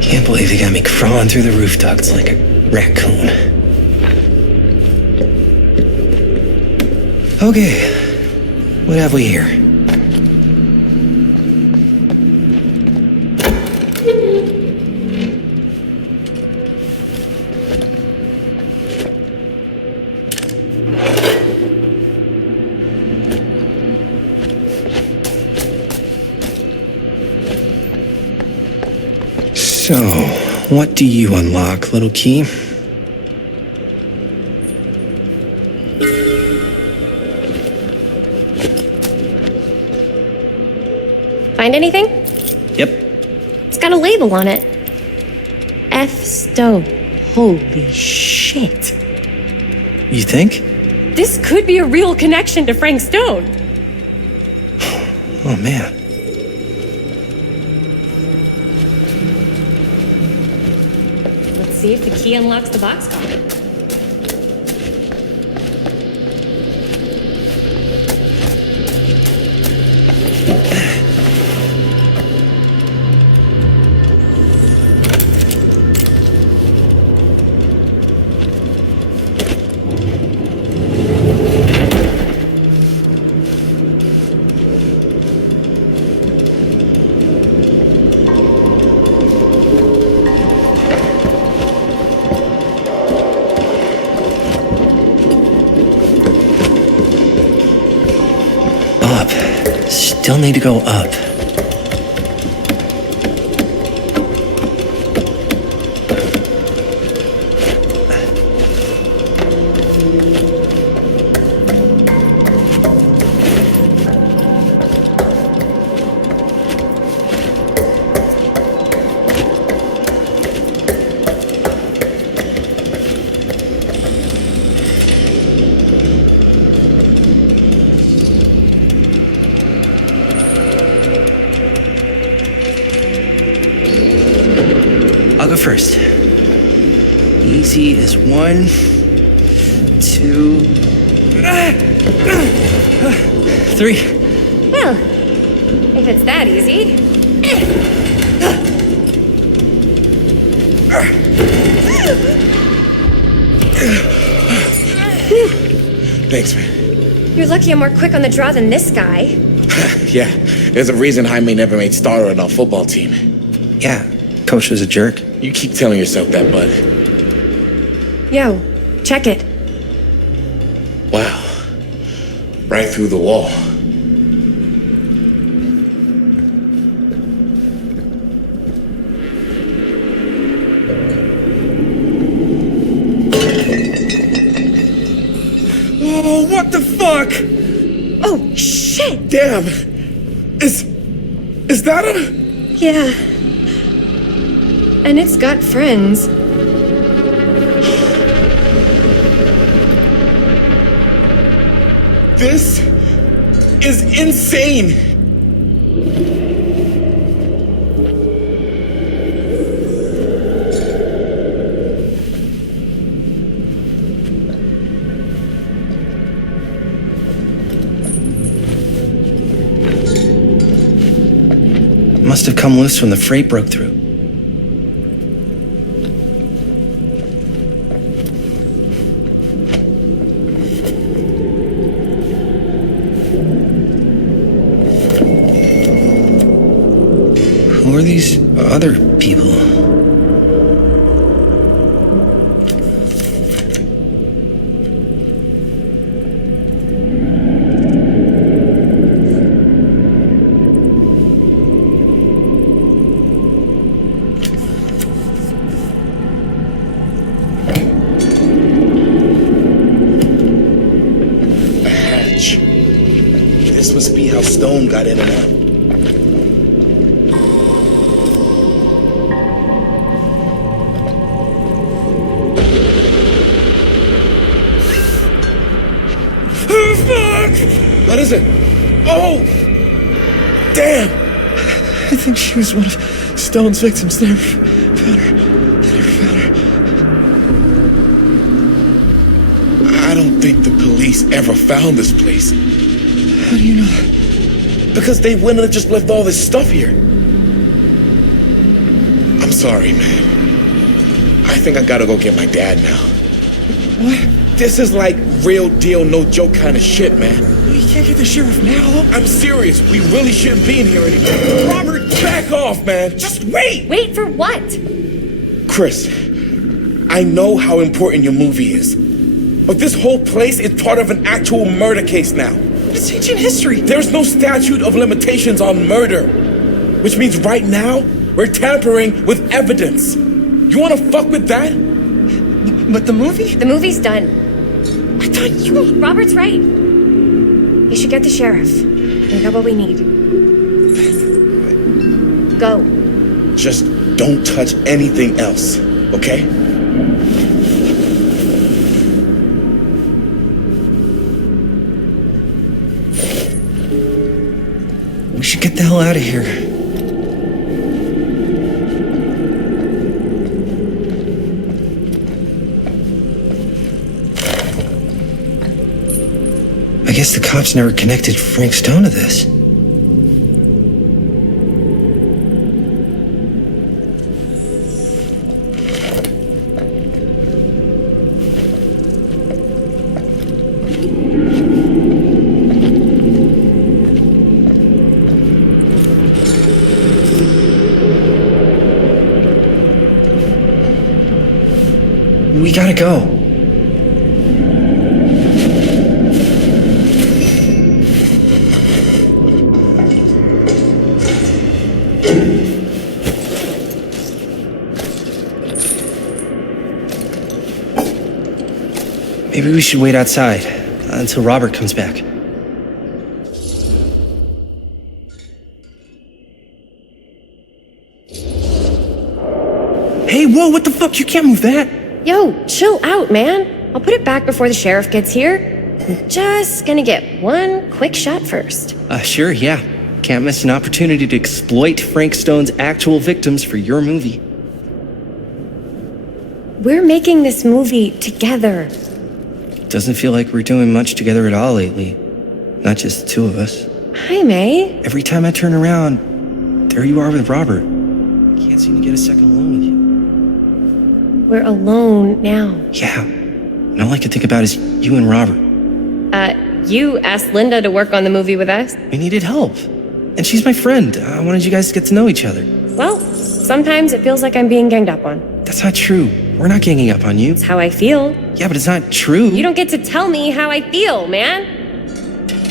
Can't believe they got me crawling through the roof ducts like a raccoon. Okay, what have we here? So, what do you unlock, little key? Find anything? Yep. It's got a label on it. F-Stone. Holy shit. You think? This could be a real connection to Frank Stone. Oh, man. Let's see if the key unlocks the box cover. Still need to go up. I'll go first. Easy as 1, 2, 3. Well, if it's that easy. Thanks, man. You're lucky I'm more quick on the draw than this guy. Yeah, there's a reason Jaime never made starter on our football team. Yeah, coach was a jerk. You keep telling yourself that, bud. Yo, check it. Wow. Right through the wall. Oh, what the fuck? Oh, shit! Damn! Is that a... Yeah. And it's got friends. This is insane! Must have come loose when the freight broke through. Who are these other people? A hatch. This must be how Stone got in and out. What is it? Oh! Damn! I think she was one of Stone's victims. They never found her. I don't think the police ever found this place. How do you know that? Because they wouldn't have just left all this stuff here. I'm sorry, man. I think I gotta go get my dad now. What? This is like real deal, no joke kind of shit, man. You can't get the sheriff now. I'm serious. We really shouldn't be in here anymore. Robert, back off, man. Just wait. Wait for what? Chris, I know how important your movie is. But this whole place is part of an actual murder case now. It's ancient history. There's no statute of limitations on murder. Which means right now, we're tampering with evidence. You wanna fuck with that? But the movie? The movie's done. I thought you... Robert's right. You should get the sheriff. We got what we need. Go. Just don't touch anything else, okay? We should get the hell out of here. I guess the cops never connected Frank Stone to this. We gotta go. Maybe we should wait outside until Robert comes back. Hey, whoa, what the fuck? You can't move that. Yo, chill out, man. I'll put it back before the sheriff gets here. I'm just gonna get one quick shot first. Sure, yeah. Can't miss an opportunity to exploit Frank Stone's actual victims for your movie. We're making this movie together. Doesn't feel like we're doing much together at all lately. Not just the two of us. Hi, May. Every time I turn around, there you are with Robert. Can't seem to get a second alone with you. We're alone now. Yeah. And all I can think about is you and Robert. You asked Linda to work on the movie with us? We needed help. And she's my friend. I wanted you guys to get to know each other. Well, sometimes it feels like I'm being ganged up on. That's not true. We're not ganging up on you. It's how I feel. Yeah, but it's not true. You don't get to tell me how I feel, man.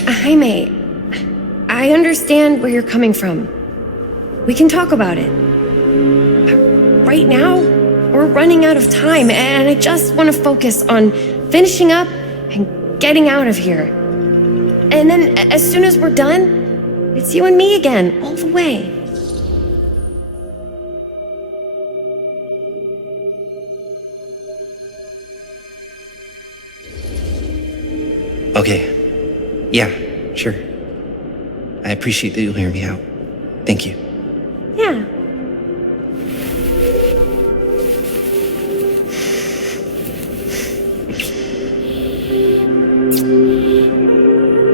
Hi, May. I understand where you're coming from. We can talk about it. But right now, we're running out of time, and I just want to focus on finishing up and getting out of here. And then, as soon as we're done, it's you and me again, all the way. Okay. Yeah, sure. I appreciate that you'll hear me out. Thank you. Yeah.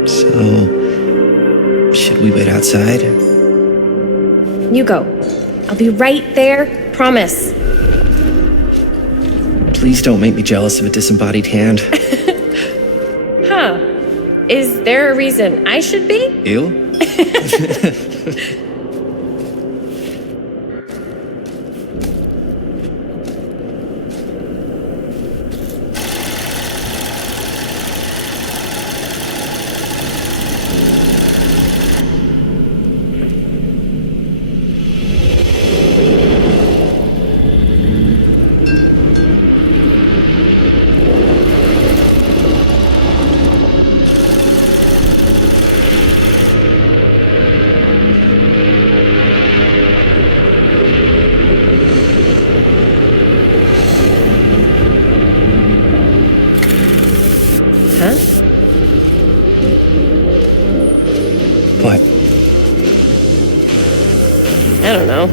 So, should we wait outside? You go. I'll be right there, promise. Please don't make me jealous of a disembodied hand. Huh. Is there a reason I should be? You? Huh? What? I don't know.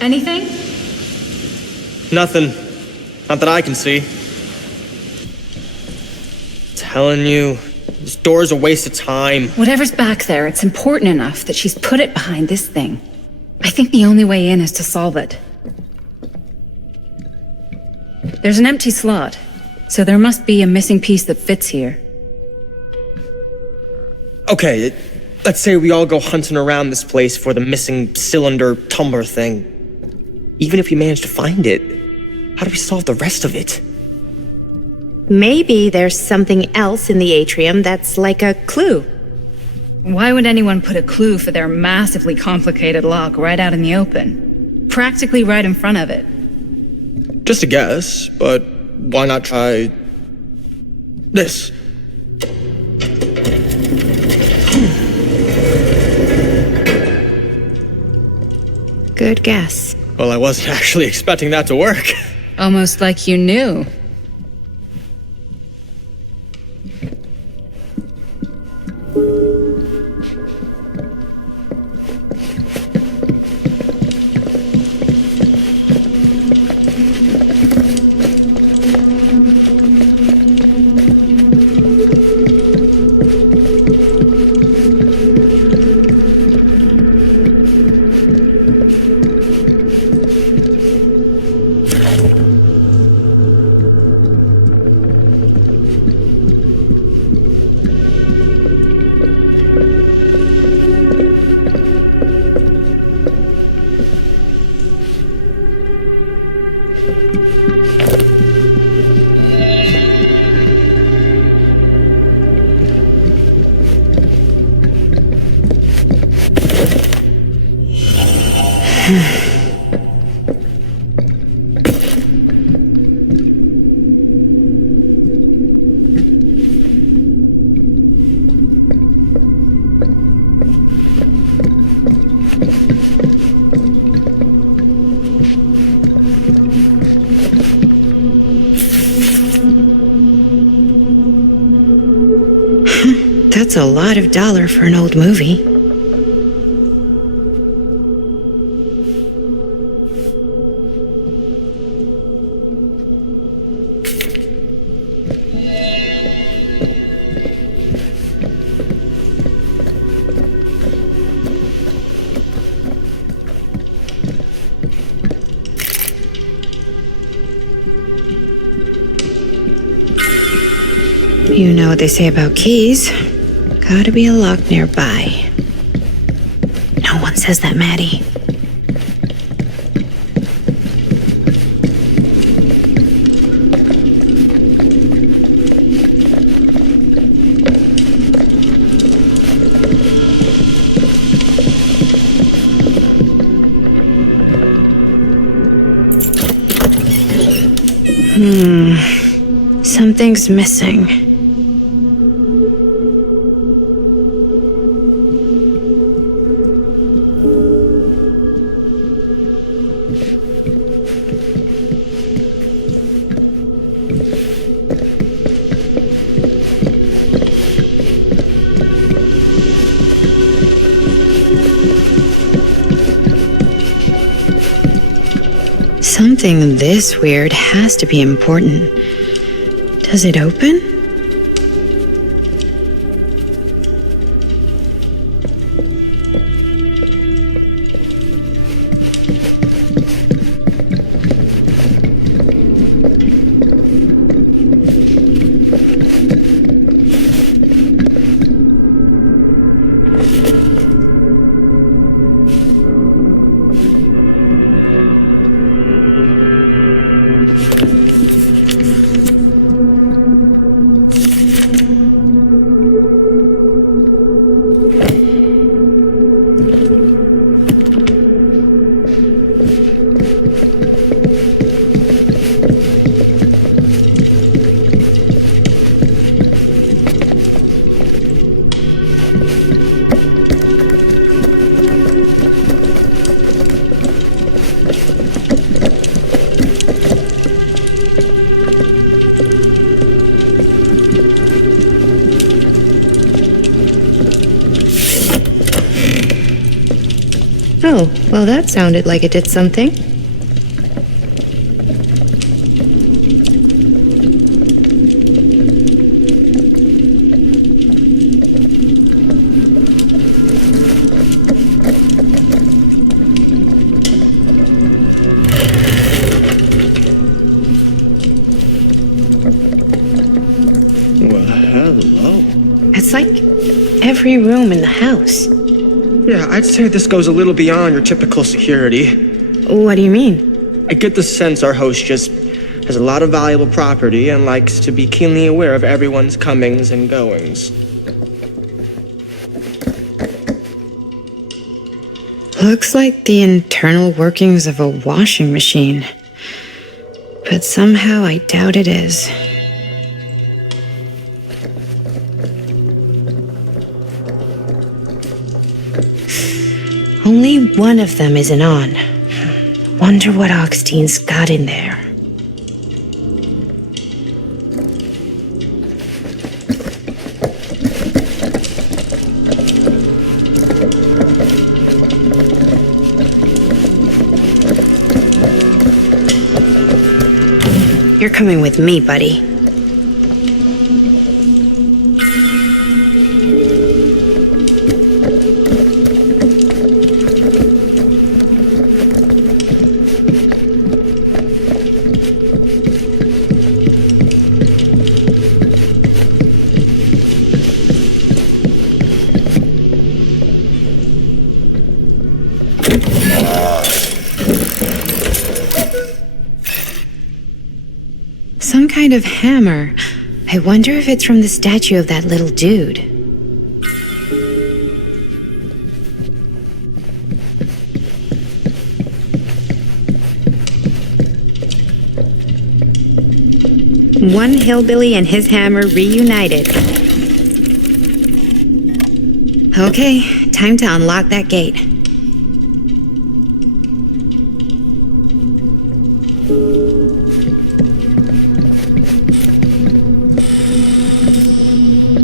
Anything? Nothing. Not that I can see. Telling you, this door's a waste of time. Whatever's back there, it's important enough that she's put it behind this thing. I think the only way in is to solve it. There's an empty slot, so there must be a missing piece that fits here. Okay, let's say we all go hunting around this place for the missing cylinder tumbler thing. Even if we manage to find it, how do we solve the rest of it? Maybe there's something else in the atrium that's like a clue. Why would anyone put a clue for their massively complicated lock right out in the open? Practically right in front of it. Just a guess, but why not try this? Good guess. Well, I wasn't actually expecting that to work. Almost like you knew. That's a lot of dollar for an old movie. You know what they say about keys. Gotta be a lock nearby. No one says that, Maddie. Something's missing. Something this weird has to be important. Does it open? Oh, well, that sounded like it did something. Well, hello. It's like every room in the house. Yeah, I'd say this goes a little beyond your typical security. What do you mean? I get the sense our host just has a lot of valuable property and likes to be keenly aware of everyone's comings and goings. Looks like the internal workings of a washing machine. But somehow I doubt it is. Only one of them isn't on. Wonder what Augustein's got in there. You're coming with me, buddy. Some kind of hammer. I wonder if it's from the statue of that little dude. One hillbilly and his hammer reunited. Okay, time to unlock that gate.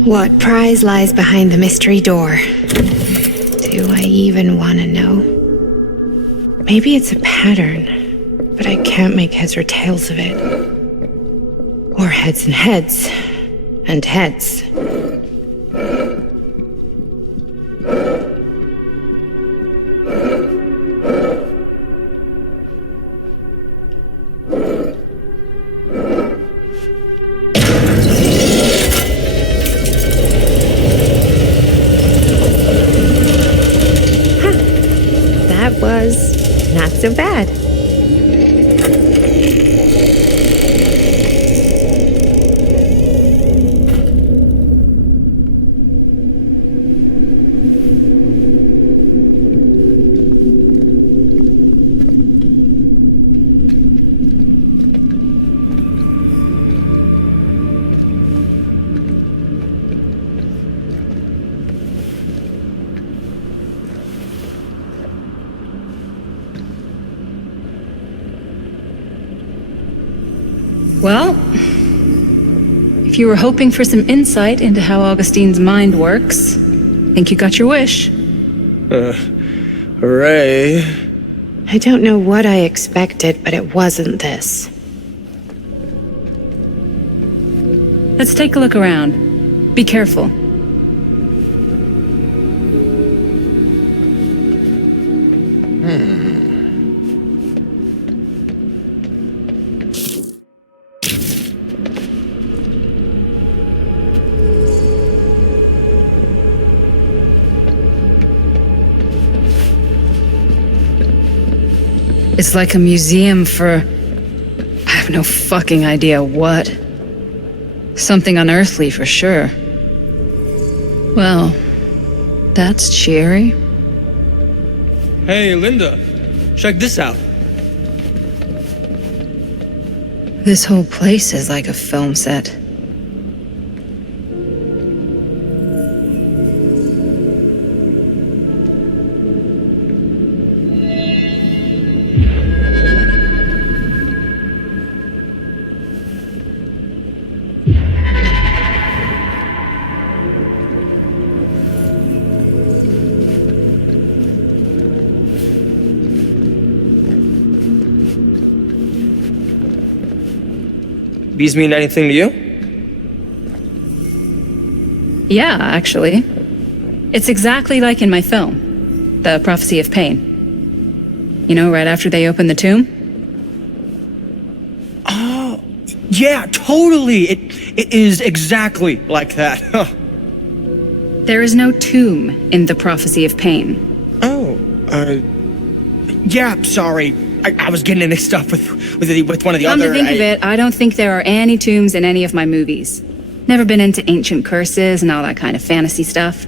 What prize lies behind the mystery door? Do I even want to know? Maybe it's a pattern, but I can't make heads or tails of it. Or heads and heads, and heads. That was not so bad. Well, if you were hoping for some insight into how Augustine's mind works, I think you got your wish. Hooray. I don't know what I expected, but it wasn't this. Let's take a look around. Be careful. It's like a museum for... I have no fucking idea what. Something unearthly for sure. Well, that's cheery. Hey, Linda, check this out. This whole place is like a film set. These mean anything to you? Yeah, actually. It's exactly like in my film, The Prophecy of Pain. You know, right after they open the tomb? Oh, yeah, totally. It is exactly like that. Huh. There is no tomb in The Prophecy of Pain. Oh, yeah, sorry. I was getting mixed up with one of the Come other... to think of it, I don't think there are any tombs in any of my movies. Never been into ancient curses and all that kind of fantasy stuff.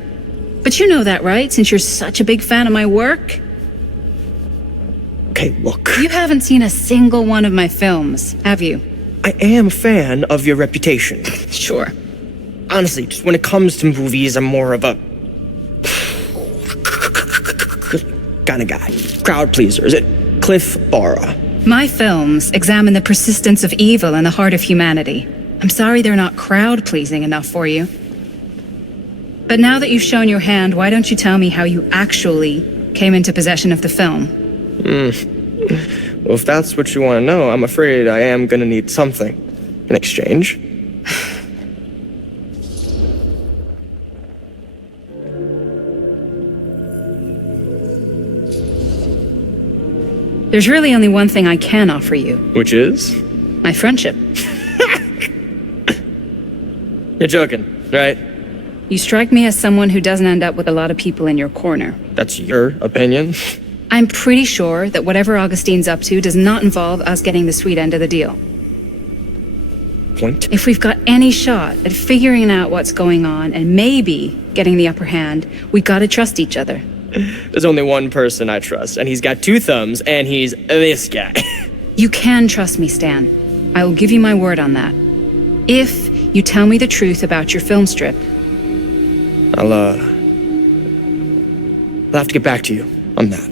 But you know that, right? Since you're such a big fan of my work? Okay, look. You haven't seen a single one of my films, have you? I am a fan of your reputation. Sure. Honestly, just when it comes to movies, I'm more of a... kind of guy. Crowd pleaser. Is it Cliff Barra? My films examine the persistence of evil in the heart of humanity. I'm sorry they're not crowd-pleasing enough for you. But now that you've shown your hand, why don't you tell me how you actually came into possession of the film? Well, if that's what you want to know, I'm afraid I am gonna need something in exchange. There's really only one thing I can offer you. Which is? My friendship. You're joking, right? You strike me as someone who doesn't end up with a lot of people in your corner. That's your opinion? I'm pretty sure that whatever Augustine's up to does not involve us getting the sweet end of the deal. Point? If we've got any shot at figuring out what's going on and maybe getting the upper hand, we gotta trust each other. There's only one person I trust, and he's got two thumbs, and he's this guy. You can trust me, Stan. I will give you my word on that. If you tell me the truth about your film strip. I'll have to get back to you on that.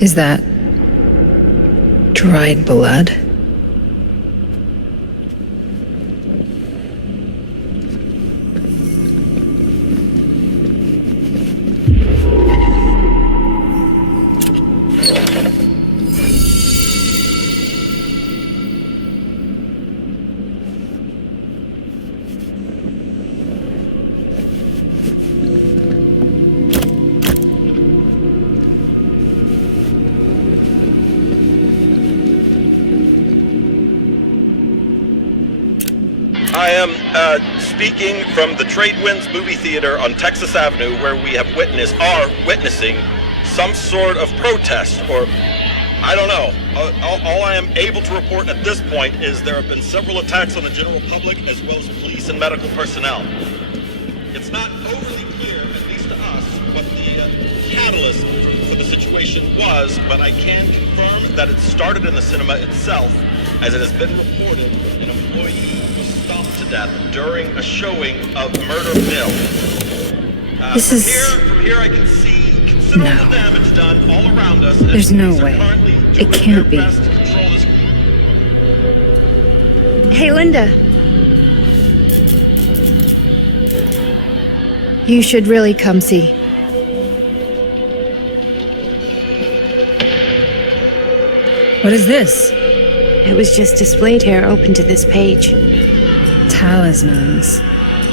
Is that dried blood? I am speaking from the Tradewinds movie theater on Texas Avenue, where we are witnessing some sort of protest, or I don't know. All I am able to report at this point is there have been several attacks on the general public as well as police and medical personnel. It's not overly clear, at least to us, what the catalyst for the situation was, but I can confirm that it started in the cinema itself, as it has been reported an employee was stomped to death during a showing of Murder Mill. From here I can see considerable damage done all around us. There's no way. It can't be. Hey, Linda. You should really come see. What is this? It was just displayed here, open to this page. Talismans.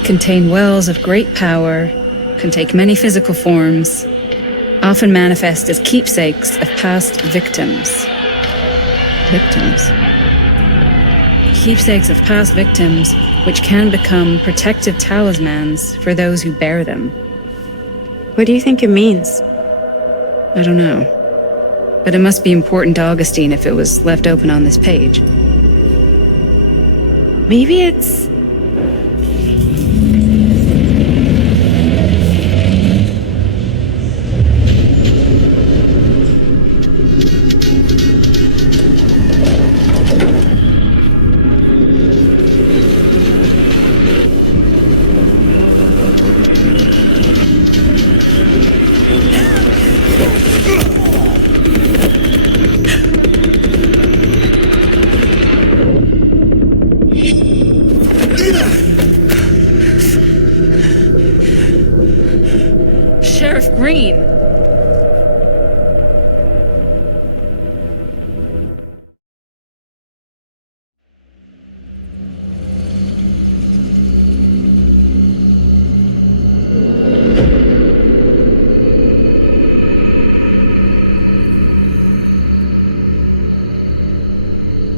Contain wells of great power, can take many physical forms, often manifest as keepsakes of past victims. Victims. Keepsakes of past victims, which can become protective talismans for those who bear them. What do you think it means? I don't know. But it must be important to Augustine if it was left open on this page. Maybe it's... Sheriff Green!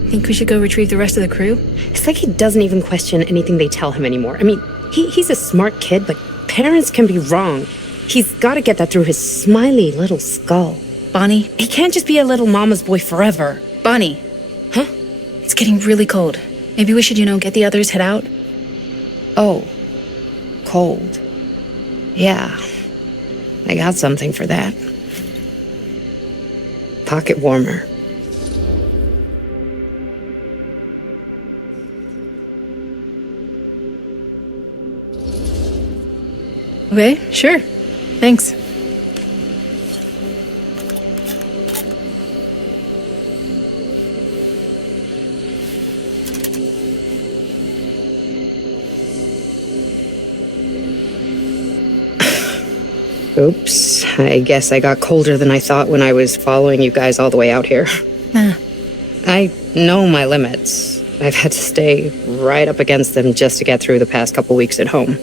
Think we should go retrieve the rest of the crew? It's like he doesn't even question anything they tell him anymore. I mean, he's a smart kid, but parents can be wrong. He's got to get that through his smiley little skull. Bonnie? He can't just be a little mama's boy forever. Bonnie! Huh? It's getting really cold. Maybe we should, get the others, head out? Oh. Cold. Yeah. I got something for that. Pocket warmer. Okay, sure. Thanks. Oops. I guess I got colder than I thought when I was following you guys all the way out here. Nah. I know my limits. I've had to stay right up against them just to get through the past couple weeks at home.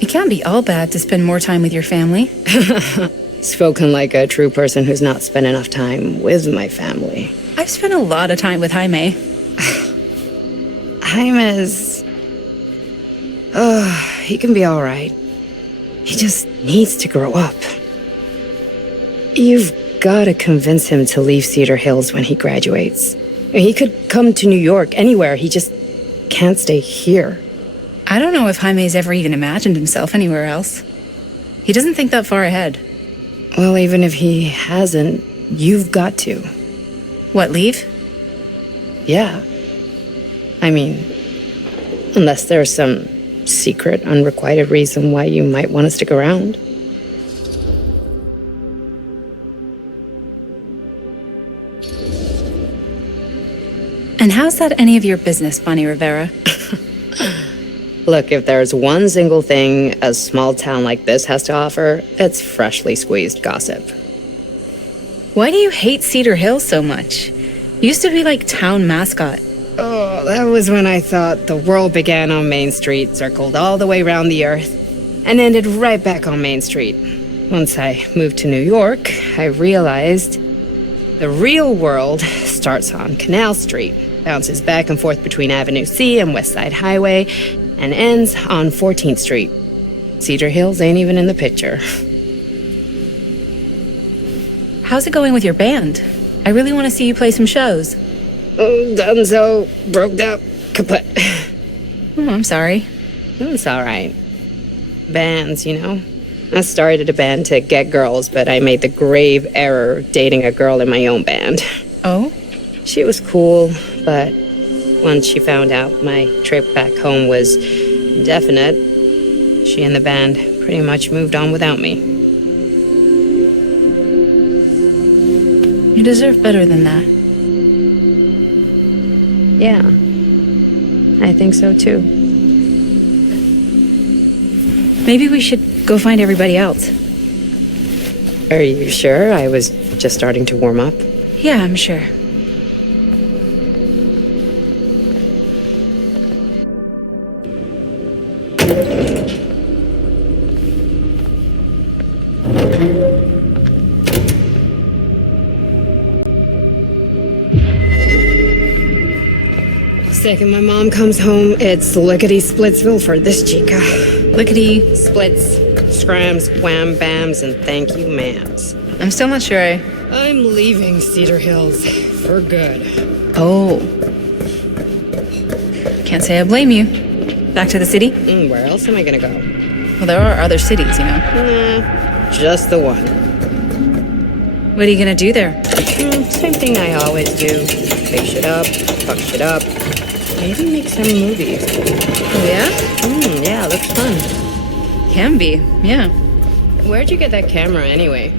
It can't be all bad to spend more time with your family. Spoken like a true person who's not spent enough time with my family. I've spent a lot of time with Jaime. Jaime's... he can be all right. He just needs to grow up. You've got to convince him to leave Cedar Hills when he graduates. He could come to New York, anywhere. He just can't stay here. I don't know if Jaime's ever even imagined himself anywhere else. He doesn't think that far ahead. Well, even if he hasn't, you've got to. What, leave? Yeah. I mean, unless there's some secret, unrequited reason why you might want to stick around. And how's that any of your business, Bonnie Rivera? Look, if there's one single thing a small town like this has to offer, it's freshly squeezed gossip. Why do you hate Cedar Hills so much? Used to be like town mascot. Oh, that was when I thought the world began on Main Street, circled all the way around the earth, and ended right back on Main Street. Once I moved to New York, I realized the real world starts on Canal Street, bounces back and forth between Avenue C and West Side Highway, and ends on 14th Street. Cedar Hills ain't even in the picture. How's it going with your band? I really want to see you play some shows. Oh, donezo, broke up, kaput. Oh, I'm sorry. It's all right. Bands, I started a band to get girls, but I made the grave error of dating a girl in my own band. Oh? She was cool, but once she found out my trip back home was definite, she and the band pretty much moved on without me. You deserve better than that. Yeah, I think so too. Maybe we should go find everybody else. Are you sure? I was just starting to warm up. Yeah, I'm sure. Second my mom comes home, it's lickety-splitsville for this chica. Lickety. Splits, scrams, wham bams, and thank you ma'ams. I'm still not sure I'm leaving Cedar Hills for good. Oh. Can't say I blame you. Back to the city? Where else am I gonna go? Well, there are other cities, you know. Nah, just the one. What are you gonna do there? Same thing I always do. Fix shit up, fuck shit up. Maybe make some movies. Oh, yeah? Yeah, looks fun. Can be, yeah. Where'd you get that camera anyway?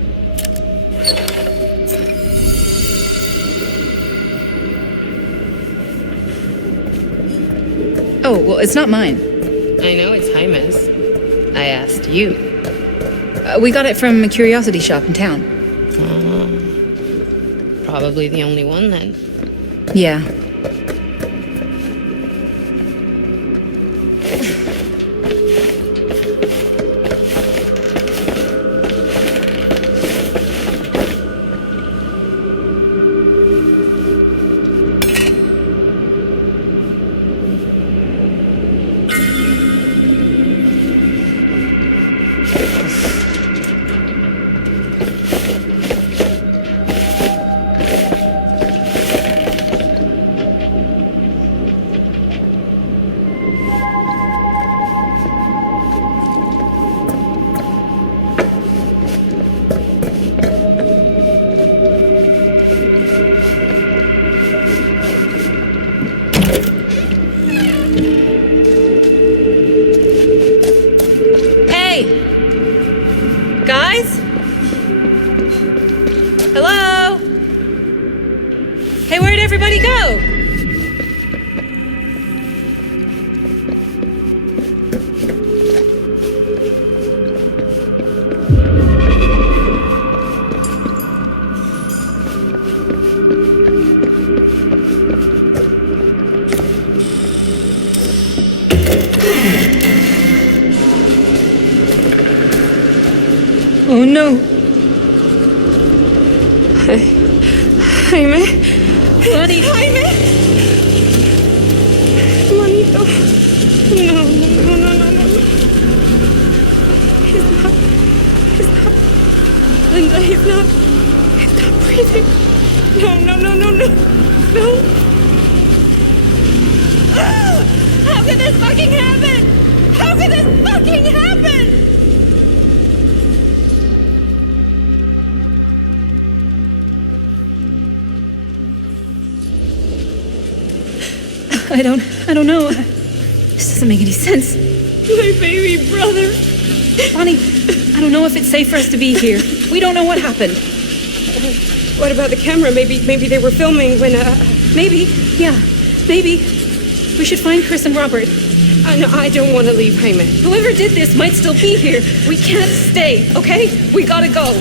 Oh, well, it's not mine. I know it's Jaime's. I asked you. We got it from a curiosity shop in town. Probably the only one then. Yeah. Oh no. Jaime. Buddy. Jaime. Manito. No. Linda, he's not breathing. No. How could this fucking happen? How could this fucking happen? I don't know. This doesn't make any sense. My baby brother. Bonnie, I don't know if it's safe for us to be here. We don't know what happened. What about the camera? Maybe they were filming when, Maybe. We should find Chris and Robert. No, I don't want to leave Jaime. Whoever did this might still be here. We can't stay, okay? We gotta go.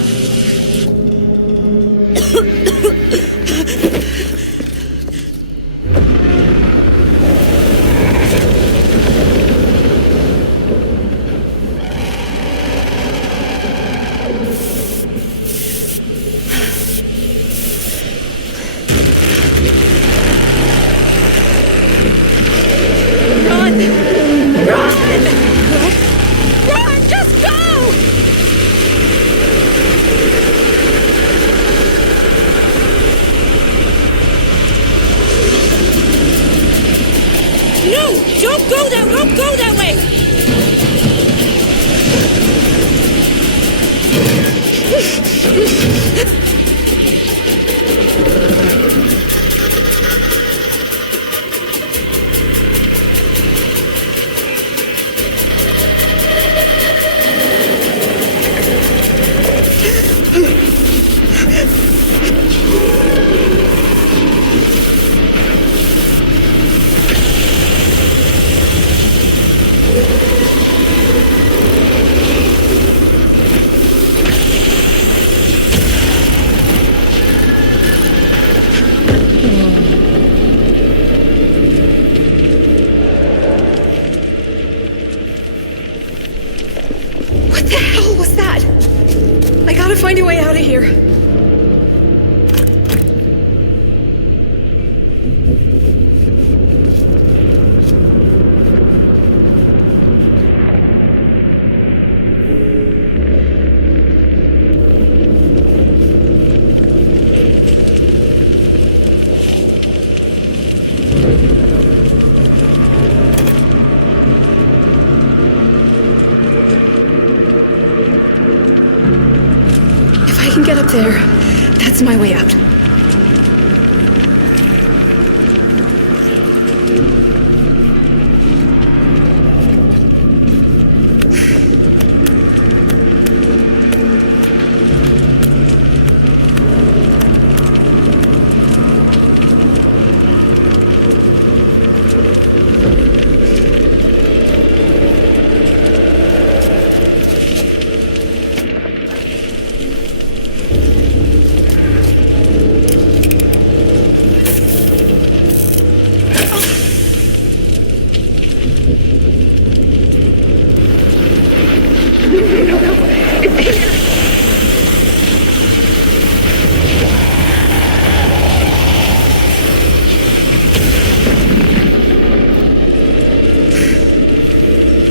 Don't go that way! Find a way out of here. can get up there, that's my way out.